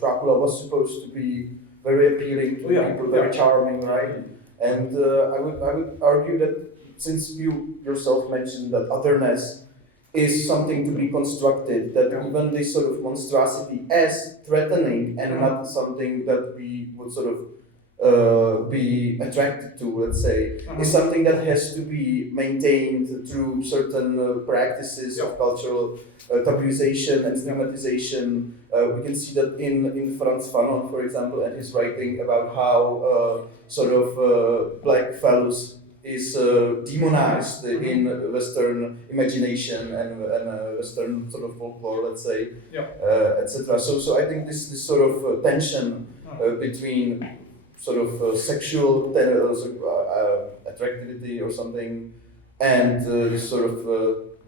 Dracula was supposed to be very appealing to people, very charming, right? And I would argue that since you yourself mentioned that otherness is something to be constructed, that even this sort of monstrosity as threatening and not something that we would sort of be attracted to, let's say, is something that has to be maintained through certain practices of cultural tabuization and stigmatization. We can see that in Frantz Fanon, for example, and his writing about how black phallus is demonized in Western imagination and Western sort of folklore, let's say, etc. So I think this sort of tension between sort of sexual attractivity or something, and this sort of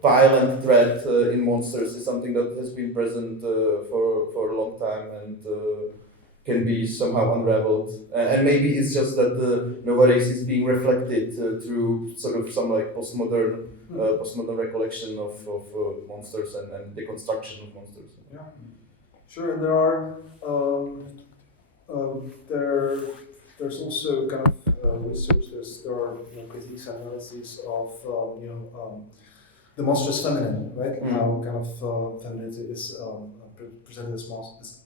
violent threat in monsters is something that has been present for a long time and can be somehow unraveled. And maybe it's just that nowadays it's being reflected through sort of some like postmodern recollection of monsters and deconstruction of monsters. Yeah, sure. And there are there's also kind of research. There are critiques and analyses of the monstrous feminine, right? And how kind of femininity is presented as monstrous.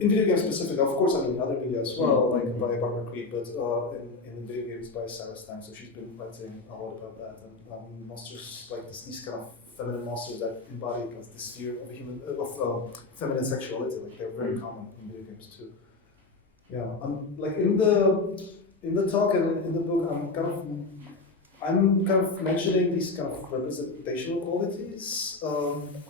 In video games specific, of course, I mean in other media as well, like by Barbara Creed, but in video games by Sarah Stein. So she's been writing a lot about that. And monsters like these kind of feminine monsters that embody this sphere of feminine sexuality. Like they're very common in video games too. Yeah, like in the talk and in the book, I'm kind of mentioning these kind of representational qualities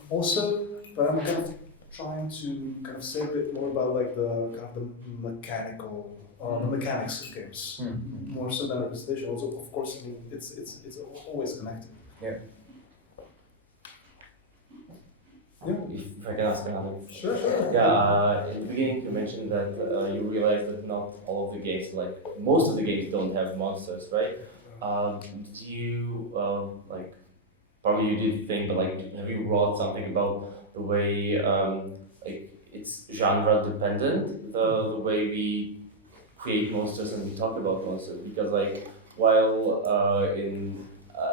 also, but I'm kind of trying to kind of say a bit more about like the kind of the mechanical, the mechanics of games, more so than representation. Also, of course, I mean it's always connected. Yeah. Yeah. If I can ask another. Sure. Yeah. In the beginning, you mentioned that you realized that not all of the games, like most of the games, don't have monsters, right? Do you like? Probably you did think, but like, have you wrote something about the way like it's genre dependent, the way we create monsters and we talk about monsters? Because like while in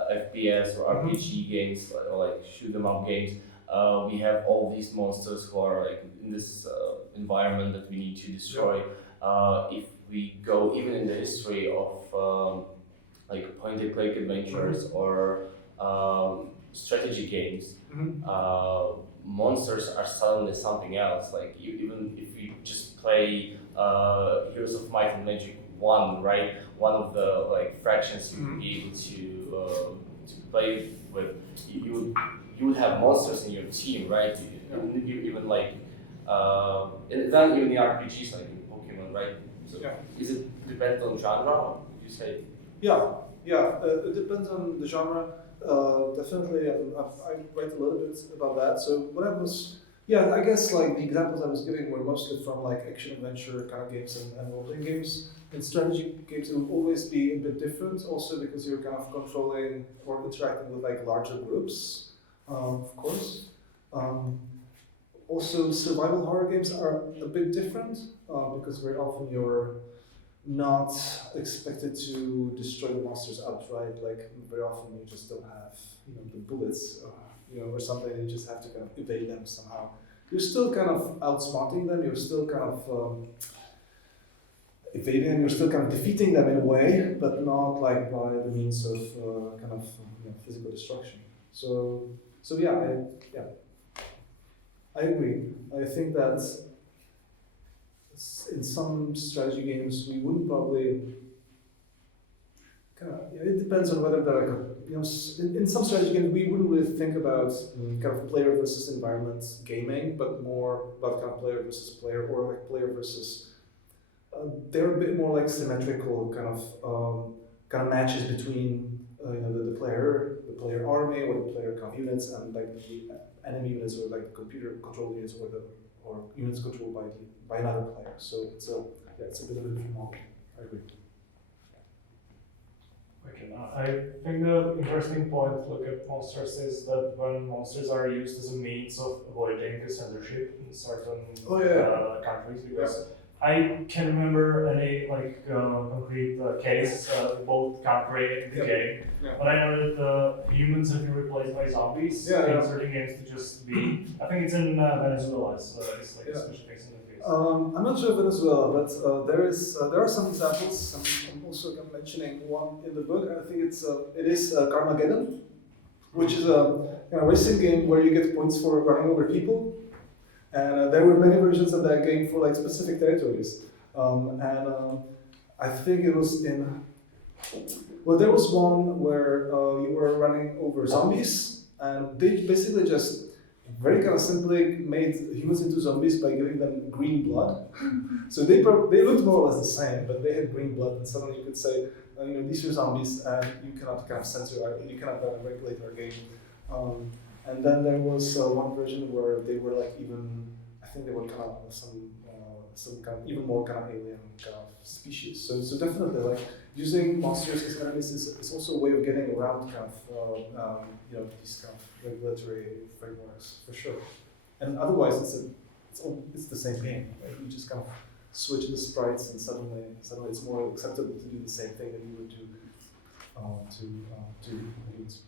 FPS or RPG games or like shoot 'em up games, we have all these monsters who are like in this environment that we need to destroy. If we go even in the history of like point-and-click adventures or strategy games, monsters are suddenly something else. Like even if you just play Heroes of Might and Magic 1, right? One of the like fractions you would be able to play with, you would have monsters in your team, right? Even like then even the RPGs like in Pokemon, right? So is it dependent on genre? Would you say? Yeah, it depends on the genre. Definitely, I write a little bit about that. So what I was, I guess like the examples I was giving were mostly from like action adventure kind of games and role-playing games. In strategy games, it will always be a bit different, also because you're kind of controlling or interacting with like larger groups, of course. Also, survival horror games are a bit different because very often you're not expected to destroy the monsters outright. Like very often you just don't have the bullets or something. You just have to kind of evade them somehow. You're still kind of outsmarting them. You're still kind of evading them. You're still kind of defeating them in a way, but not like by the means of kind of physical destruction. So I agree. I think that in some strategy games we wouldn't probably it depends on whether they're like in some strategy games we wouldn't really think about kind of player versus environment gaming, but more about kind of player versus player, or like player versus they're a bit more like symmetrical kind of matches between the player army or the player kind of units and like the enemy units or like computer controlled units or units controlled by another player. So it's a bit of a different model. I agree. Okay, I think the interesting point to look at monsters is that when monsters are used as a means of avoiding censorship in certain countries, because I can remember any like concrete case both country in the game, but I know that humans have been replaced by zombies in certain games to just be. I think it's in Venezuela, so it's like a special case in the case. I'm not sure Venezuela, but there are some examples. I'm also mentioning one in the book. I think it is Carmageddon, which is a racing game where you get points for running over people. And there were many versions of that game for like specific territories. I think it was there was one where you were running over zombies, and they basically just very kind of simply made humans into zombies by giving them green blood. So they looked more or less the same, but they had green blood, and suddenly you could say, these are zombies, and you cannot kind of censor, you cannot regulate our game. And then there was one version where they were like I think they were kind of some kind of even more kind of alien kind of species. So definitely like using monsters as enemies is also a way of getting around kind of these kind of regulatory frameworks for sure. And otherwise it's the same game. Right? You just kind of switch the sprites, and suddenly it's more acceptable to do the same thing that you would do to humans.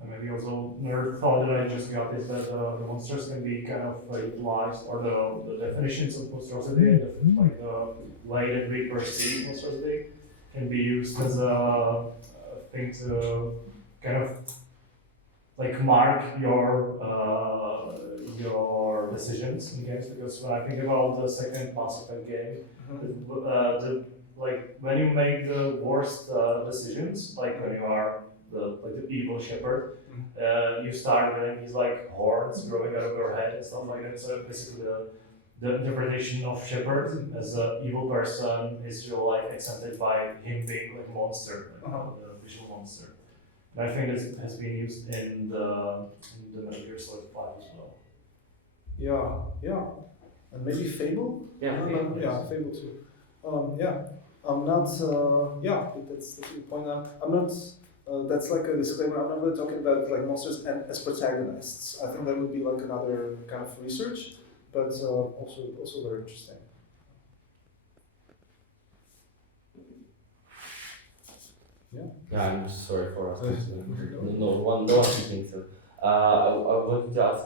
And maybe also another thought that I just got is that the monsters can be kind of utilized, or the definitions of monstrosity, like the way that we perceive monstrosity, can be used as a thing to kind of like mark your decisions in games. Because when I think about the second Mass Effect game, like when you make the worst decisions, like when you are the evil shepherd, you start getting these like horns growing out of your head and stuff like that. So basically the interpretation of shepherd as an evil person is your life accented by him being like a monster, like the visual monster. And I think this has been used in the Metal Gear Solid 5 as well. Yeah. And maybe Fable? Yeah, Fable too. I'm not, that's a good point. I'm not, that's like a disclaimer, I'm not really talking about like monsters as protagonists. I think that would be like another kind of research, but also very interesting. Yeah, I'm just sorry for us. No one speaking. So, I wanted to ask.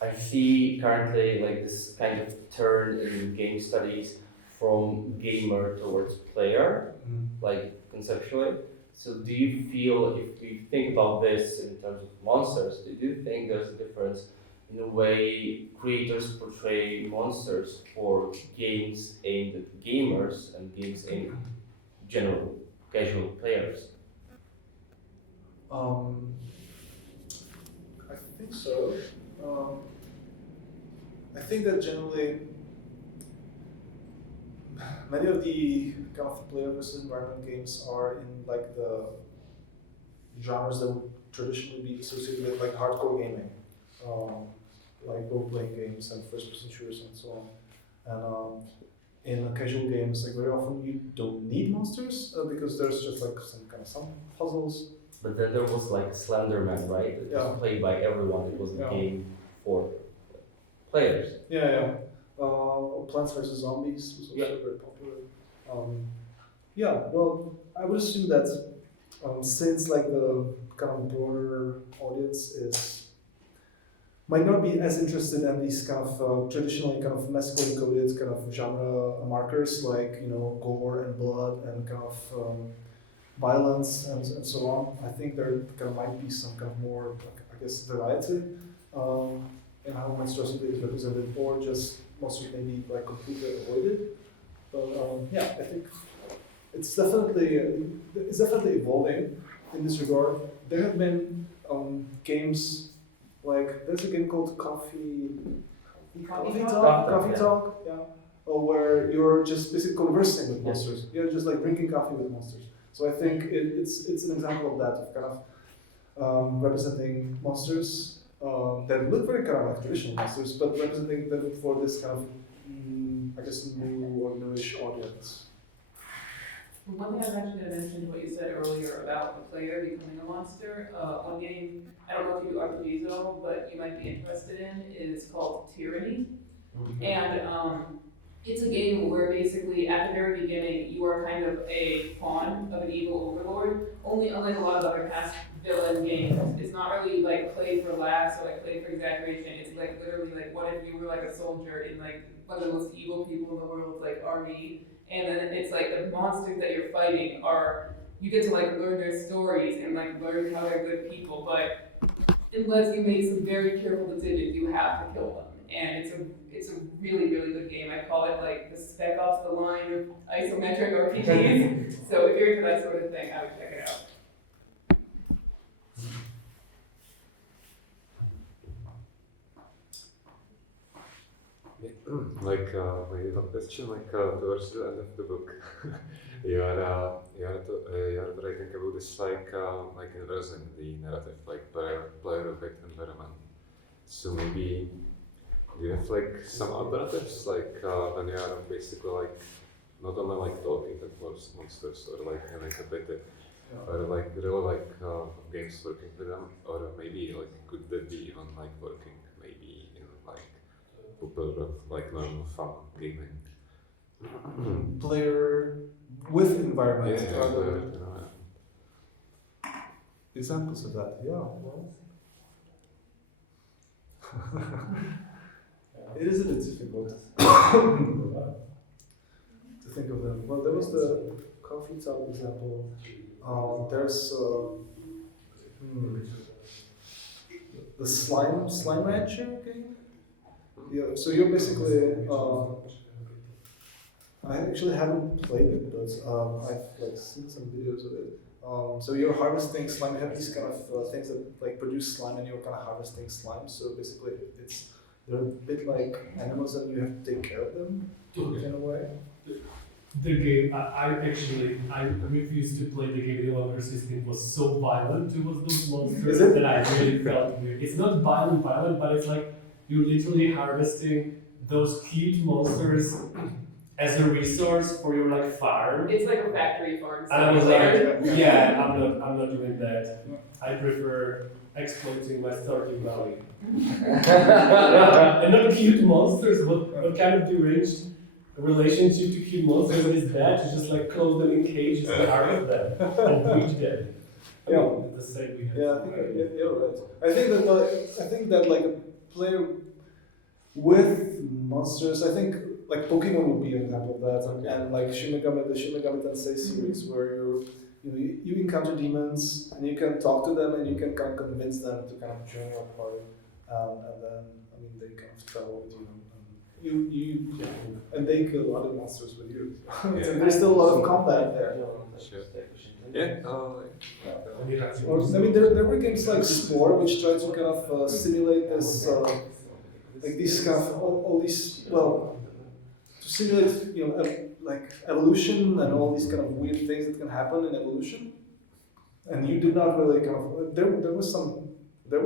I see currently like this kind of turn in game studies from gamer towards player, like conceptually. So, do you feel, if you think about this in terms of monsters, do you think there's a difference in the way creators portray monsters for games aimed at gamers and games aimed at general casual players? I think so. I think that generally many of the kind of player versus environment games are in like the genres that would traditionally be associated with like hardcore gaming, like role-playing games and first-person shooters and so on. And in casual games, like very often you don't need monsters because there's just like some puzzles. But then there was like Slenderman, right? It was played by everyone. It was a game for players. Plants vs Zombies was also very popular. Well, I would assume that since like the kind of broader audience might not be as interested in these kind of traditionally kind of massively coded kind of genre markers like gore and blood and kind of violence and so on. I think there kind of might be some kind of more, I guess, variety in how monstrosity is represented, or just monsters may be like completely avoided. But I think it's definitely evolving in this regard. There have been games like there's a game called Coffee Talk, where you're just basically conversing with monsters. You're just like drinking coffee with monsters. So I think it's an example of that, of kind of representing monsters that look very kind of like traditional monsters, but representing them for this kind of I guess new or newish audience. One thing I was actually going to mention what you said earlier about the player becoming a monster. One game, I don't know if you do RPGs at all, but you might be interested in, is called Tyranny. And it's a game where basically at the very beginning you are kind of a pawn of an evil overlord. Only unlike a lot of other past villain games, it's not really like play for laughs or like play for exaggeration. It's like literally like what if you were like a soldier in like one of the most evil people in the world, like RE. And then it's like the monsters that you're fighting are, you get to like learn their stories and like learn how they're good people, but unless you make some very careful decisions, you have to kill them. And it's a really, really good game. I call it like the Spec Ops the line of isometric RPGs. So if you're into that sort of thing, I would check it out. Like maybe one question, like towards the end of the book, you're writing about this like inversing the narrative, like player of it environment. So maybe do you have like some alternatives, like when you are basically like not only like talking towards monsters or like having a bit Or like really like games working with them, or maybe like could that be even like working maybe in like popular like normal fun gaming? Player with environment. Yeah, are the you know, examples of that. Yeah. It is a bit difficult to think of them. Well, there was the coffee tub example. There's the slime rancher game. Yeah. So you're basically. I actually haven't played it, but I've like seen some videos of it. So you're harvesting slime. You have these kind of things that like produce slime, and you're kind of harvesting slime. So basically, they're a bit like animals, and you have to take care of them in a way. The game, I refused to play the game any longer since it was so violent towards those monsters that I really felt weird. It's not violent, but it's like you're literally harvesting those cute monsters as a resource for your like farm. It's like a factory farm. And I was like, yeah, I'm not doing that. I prefer exploiting my starting valley. And not cute monsters. What kind of deranged relationship to cute monsters is that? You just like close them in cages and harvest them and breed them. I mean, the same we have. Yeah, I think you're right. I think that like a player with monsters, I think like Pokemon would be an example of that, and like the Shin Megami Tensei series, where you encounter demons and you can talk to them and you can kind of convince them to kind of join your party, and then I mean they kind of travel with you. And they kill other monsters with you. So there's still a lot of combat there. Sure. Yeah. Or, I mean, there were games like Spore, which try to kind of simulate this, like these kind of all these to simulate like evolution and all these kind of weird things that can happen in evolution. And you did not really kind of there were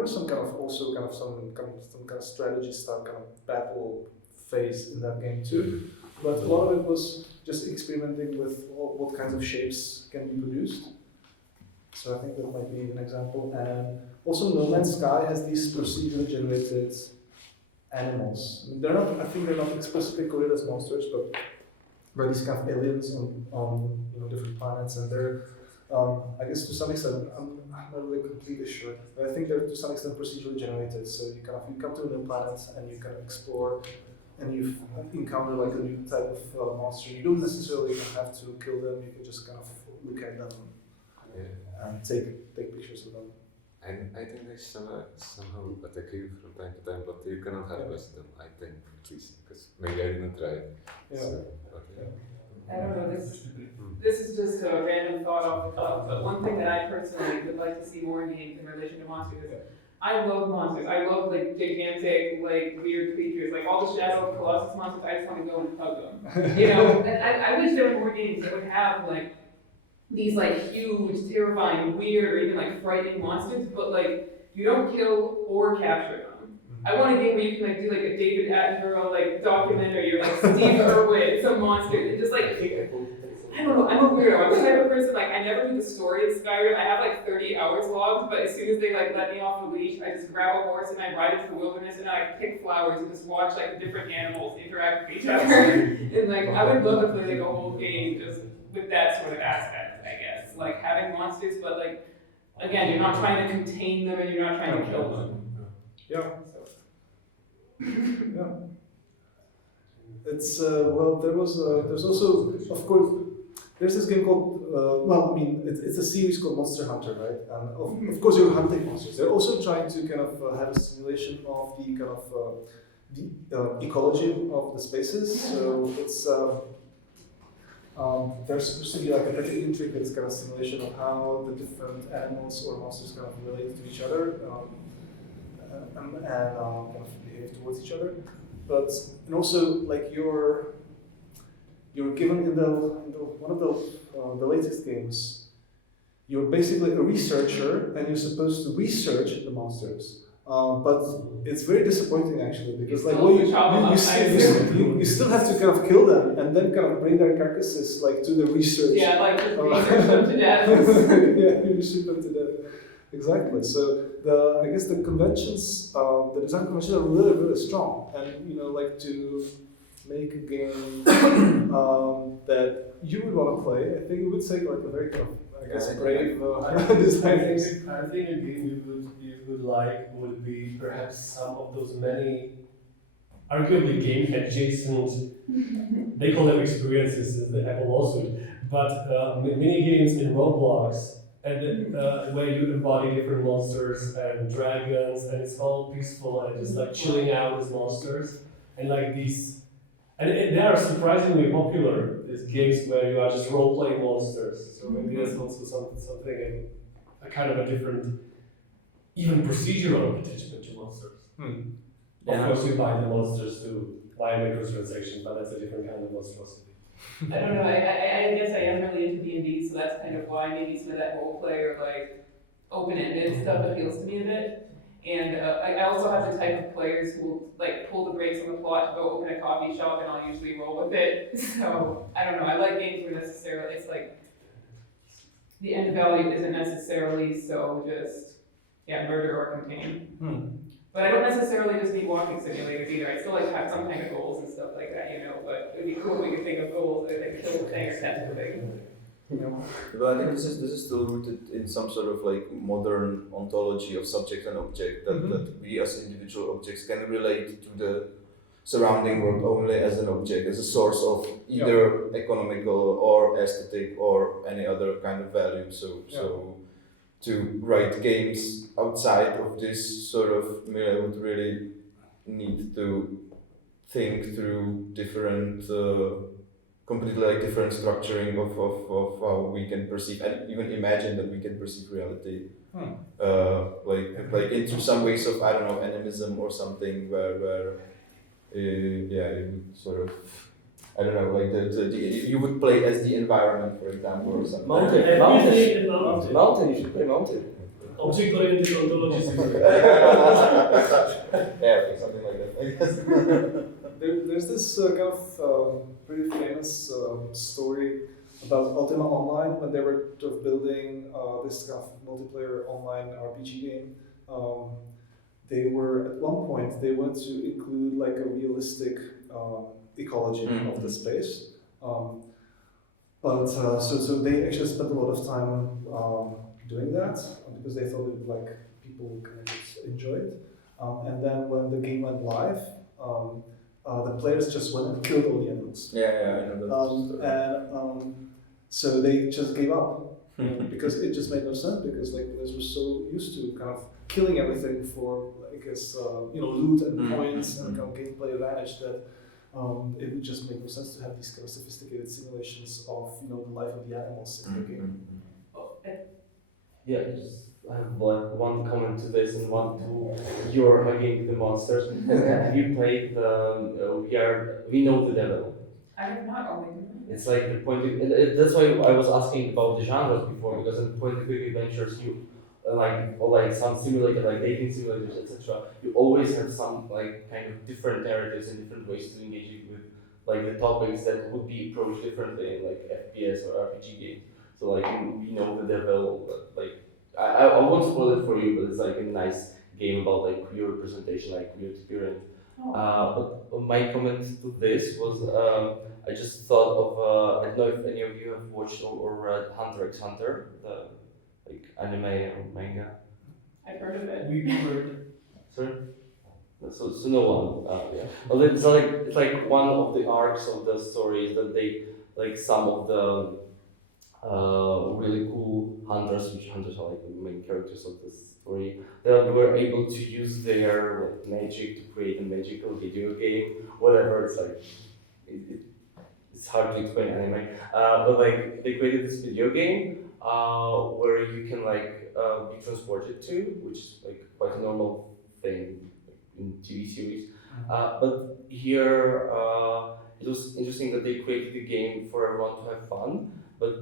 some kind of also kind of some kind of strategy style kind of battle phase in that game too, but a lot of it was just experimenting with what kinds of shapes can be produced. So I think that might be an example. And also No Man's Sky has these procedurally generated animals. I mean, I think they're not explicitly coded as monsters, but they're these kind of aliens on different planets, and they're I guess to some extent, I'm not really completely sure, but I think they're to some extent procedurally generated. So you come to a new planet and you can explore, and you encounter like a new type of monster. You don't necessarily even have to kill them. You can just kind of look at them and take pictures of them. And I think they somehow attack you from time to time, but you cannot harvest them. I think at least because maybe I didn't try it. Yeah. So, I don't know, this is just a random thought off the cuff, but one thing that I personally would like to see more in games in relation to monsters is I love monsters. I love like gigantic, like weird creatures, like all the Shadow of Colossus monsters. I just want to go and hug them, And I wish there were more games that would have like these like huge, terrifying, weird, or even like frightening monsters, but like you don't kill or capture them. I want a game where you can like do like a David Attenborough like documentary, or like Steve Irwin, some monster, and just like I don't know. I'm a weirdo. I'm the type of person like I never do the story of Skyrim. I have like 30 hours logged, but as soon as they like let me off the leash, I just grab a horse and I ride into the wilderness and I pick flowers and just watch like the different animals interact with each other. And like I would love to play like a whole game just with that sort of aspect, I guess. Like having monsters, but like again, you're not trying to contain them and you're not trying to kill them. Yeah. Yeah. It's there's also, of course, there's this game called it's a series called Monster Hunter, right? And of course you're hunting monsters. They're also trying to kind of have a simulation of the kind of the ecology of the spaces. So it's there's supposed to be like a pretty intricate kind of simulation of how the different animals or monsters kind of relate to each other and kind of behave towards each other. But and also like you're given in the one of the latest games, you're basically a researcher and you're supposed to research the monsters. But it's very disappointing actually because like Still well, have to chop them up, I you still have to kind of kill them and then kind of bring their carcasses like to the research. Yeah, like just research them to death. Yeah, you shoot them to death. Exactly. So I guess the conventions, the design conventions are really really strong, and you know like to make a game that you would want to play. I think it would take like a very kind of brave design. I think a game you would like would be perhaps some of those many arguably game adjacent, they call them experiences in the Apple lawsuit, but mini games in Roblox and where you embody different monsters and dragons and it's all peaceful and just like chilling out as monsters and like these. And they are surprisingly popular, these games where you are just role-playing monsters. So maybe that's also something, a kind of a different, even procedural attachment to monsters. Of course, you buy the monsters to buy a microtransaction, but that's a different kind of monstrosity. I don't know, I guess I am really into D&D, so that's kind of why maybe some of that role-play or like open-ended stuff appeals to me a bit. And I also have the type of players who will like pull the brakes on the plot to go open a coffee shop, and I'll usually roll with it. So I don't know. I like games where necessarily it's like the end value isn't necessarily so just murder or contain. But I don't necessarily just need walking simulators either. I still like to have some kind of goals and stuff like that, you know. But it'd be cool if we could think of goals that like kill the thing or catch the thing. But I think this is still rooted in some sort of like modern ontology of subject and object that we as individual objects can relate to the surrounding world only as an object, as a source of either economical or aesthetic or any other kind of value. So to write games outside of this sort of milieu would really need to think through different completely like different structuring of how we can perceive and even imagine that we can perceive reality. Like into some ways of I don't know animism or something where you would sort of I don't know like the you would play as the environment for example or something. Mountain. You should play mountain. Object-oriented ontologies. Okay, something like that. I guess. There's this kind of pretty famous story about Ultima Online when they were sort of building this kind of multiplayer online RPG game. They were at one point they wanted to include like a realistic ecology of the space, but so they actually spent a lot of time doing that because they thought it like people kind of enjoy it, and then when the game went live. The players just went and killed all the animals. I know that. So they just gave up because it just made no sense because like players were so used to kind of killing everything for I guess loot and points and kind of gameplay advantage that it would just make no sense to have these kind of sophisticated simulations of the life of the animals in the game. I have one comment to this and one to your hugging the monsters. Have you played We Know the Devil? I have not only. It's like the that's why I was asking about the genres before, because in point and click adventures you like some simulator like dating simulators, etc. You always have some like kind of different narratives and different ways to engage with like the topics that would be approached differently in like FPS or RPG games. So like We Know the Devil, like I won't spoil it for you, but it's like a nice game about like queer representation, like queer experience. But my comment to this was I just thought of I don't know if any of you have watched or read Hunter x Hunter, the like anime or manga. I've heard of it. We've heard. Sorry. So no one. Yeah. Well, it's like one of the arcs of the story is that they like some of the really cool hunters, which hunters are like the main characters of this story, they were able to use their like magic to create a magical video game, whatever. It's like it's hard to explain anime, but like they created this video game where you can like be transported to, which is like quite a normal thing in TV series. But here it was interesting that they created the game for everyone to have fun, but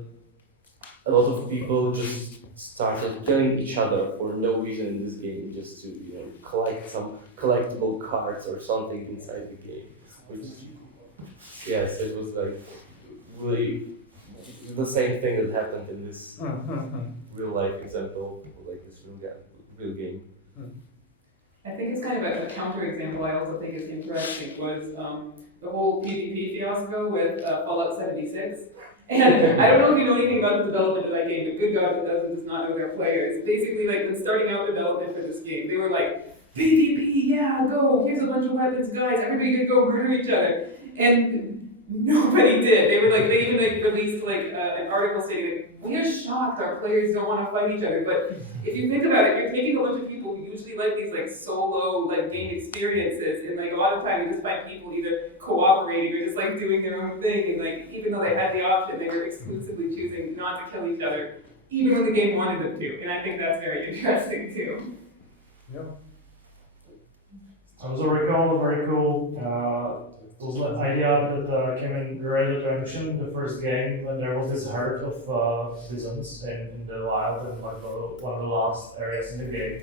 a lot of people just started killing each other for no reason in this game, just to collect some collectible cards or something inside the game. Which, yes, it was like really the same thing that happened in this real life example, like this real game. I think it's kind of a counter example I also think is interesting was the whole PvP fiasco with Fallout 76. And I don't know if you know anything about the development of that game, but good God, who does not know their players. Basically, like when starting out development for this game, they were like, PvP, yeah, go, here's a bunch of weapons, guys, everybody could go murder each other. And nobody did. They even released an article stating that we are shocked our players don't want to fight each other. But if you think about it, you're taking a bunch of people who usually like these solo game experiences, and a lot of times you just find people either cooperating or just doing their own thing, and even though they had the option, they were exclusively choosing not to kill each other, even when the game wanted them to. And I think that's very interesting too. Yeah. I also recall a very cool idea that came in Red Dead Redemption, the first game, when there was this herd of bisons in the wild in one of the last areas in the game.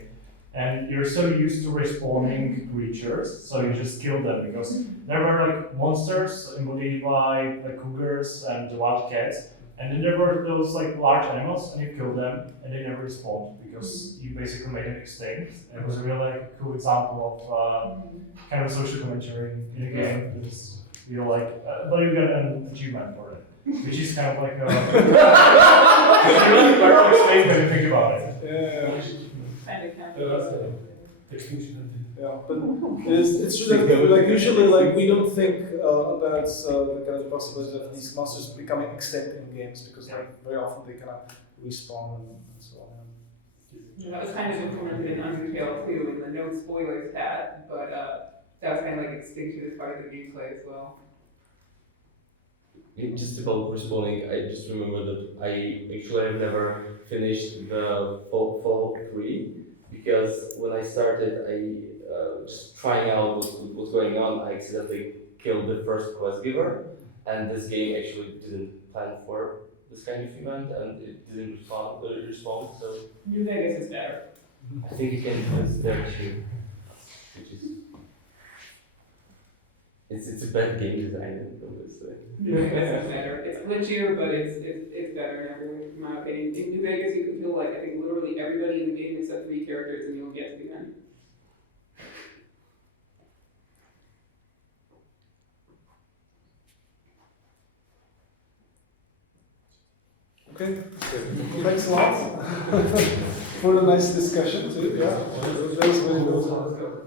And you're so used to respawning creatures, so you just kill them because there were monsters embodied by cougars and wild cats, and then there were those large animals, and you kill them, and they never respawned because you basically made them extinct. And it was a really cool example of kind of social commentary in a game that is but you get an achievement for it, which is kind of like a really perfect space when you think about it. Yeah. Yeah, but it's true that usually we don't think about the kind of possibility of these monsters becoming extinct in games because very often they kind of respawn and so on. Yeah, that was kind of implemented in Undertale too, in the no spoilers tab, but that was kind of extinction as part of the gameplay as well. Just about respawning, I just remember that I actually have never finished the Fallout 3 because when I started, just trying out what was going on, I accidentally killed the first quest giver, and this game actually didn't plan for this kind of event, and it didn't respond. So New Vegas is better. I think you can do it there too, which is it's a bad game design, obviously. New Vegas is better. It's glitchier, but it's better in every way, in my opinion. In New Vegas, you can kill I think literally everybody in the game except 3 characters, and you'll get to the end. Okay, thanks a lot for the nice discussion too. Yeah, that was very good.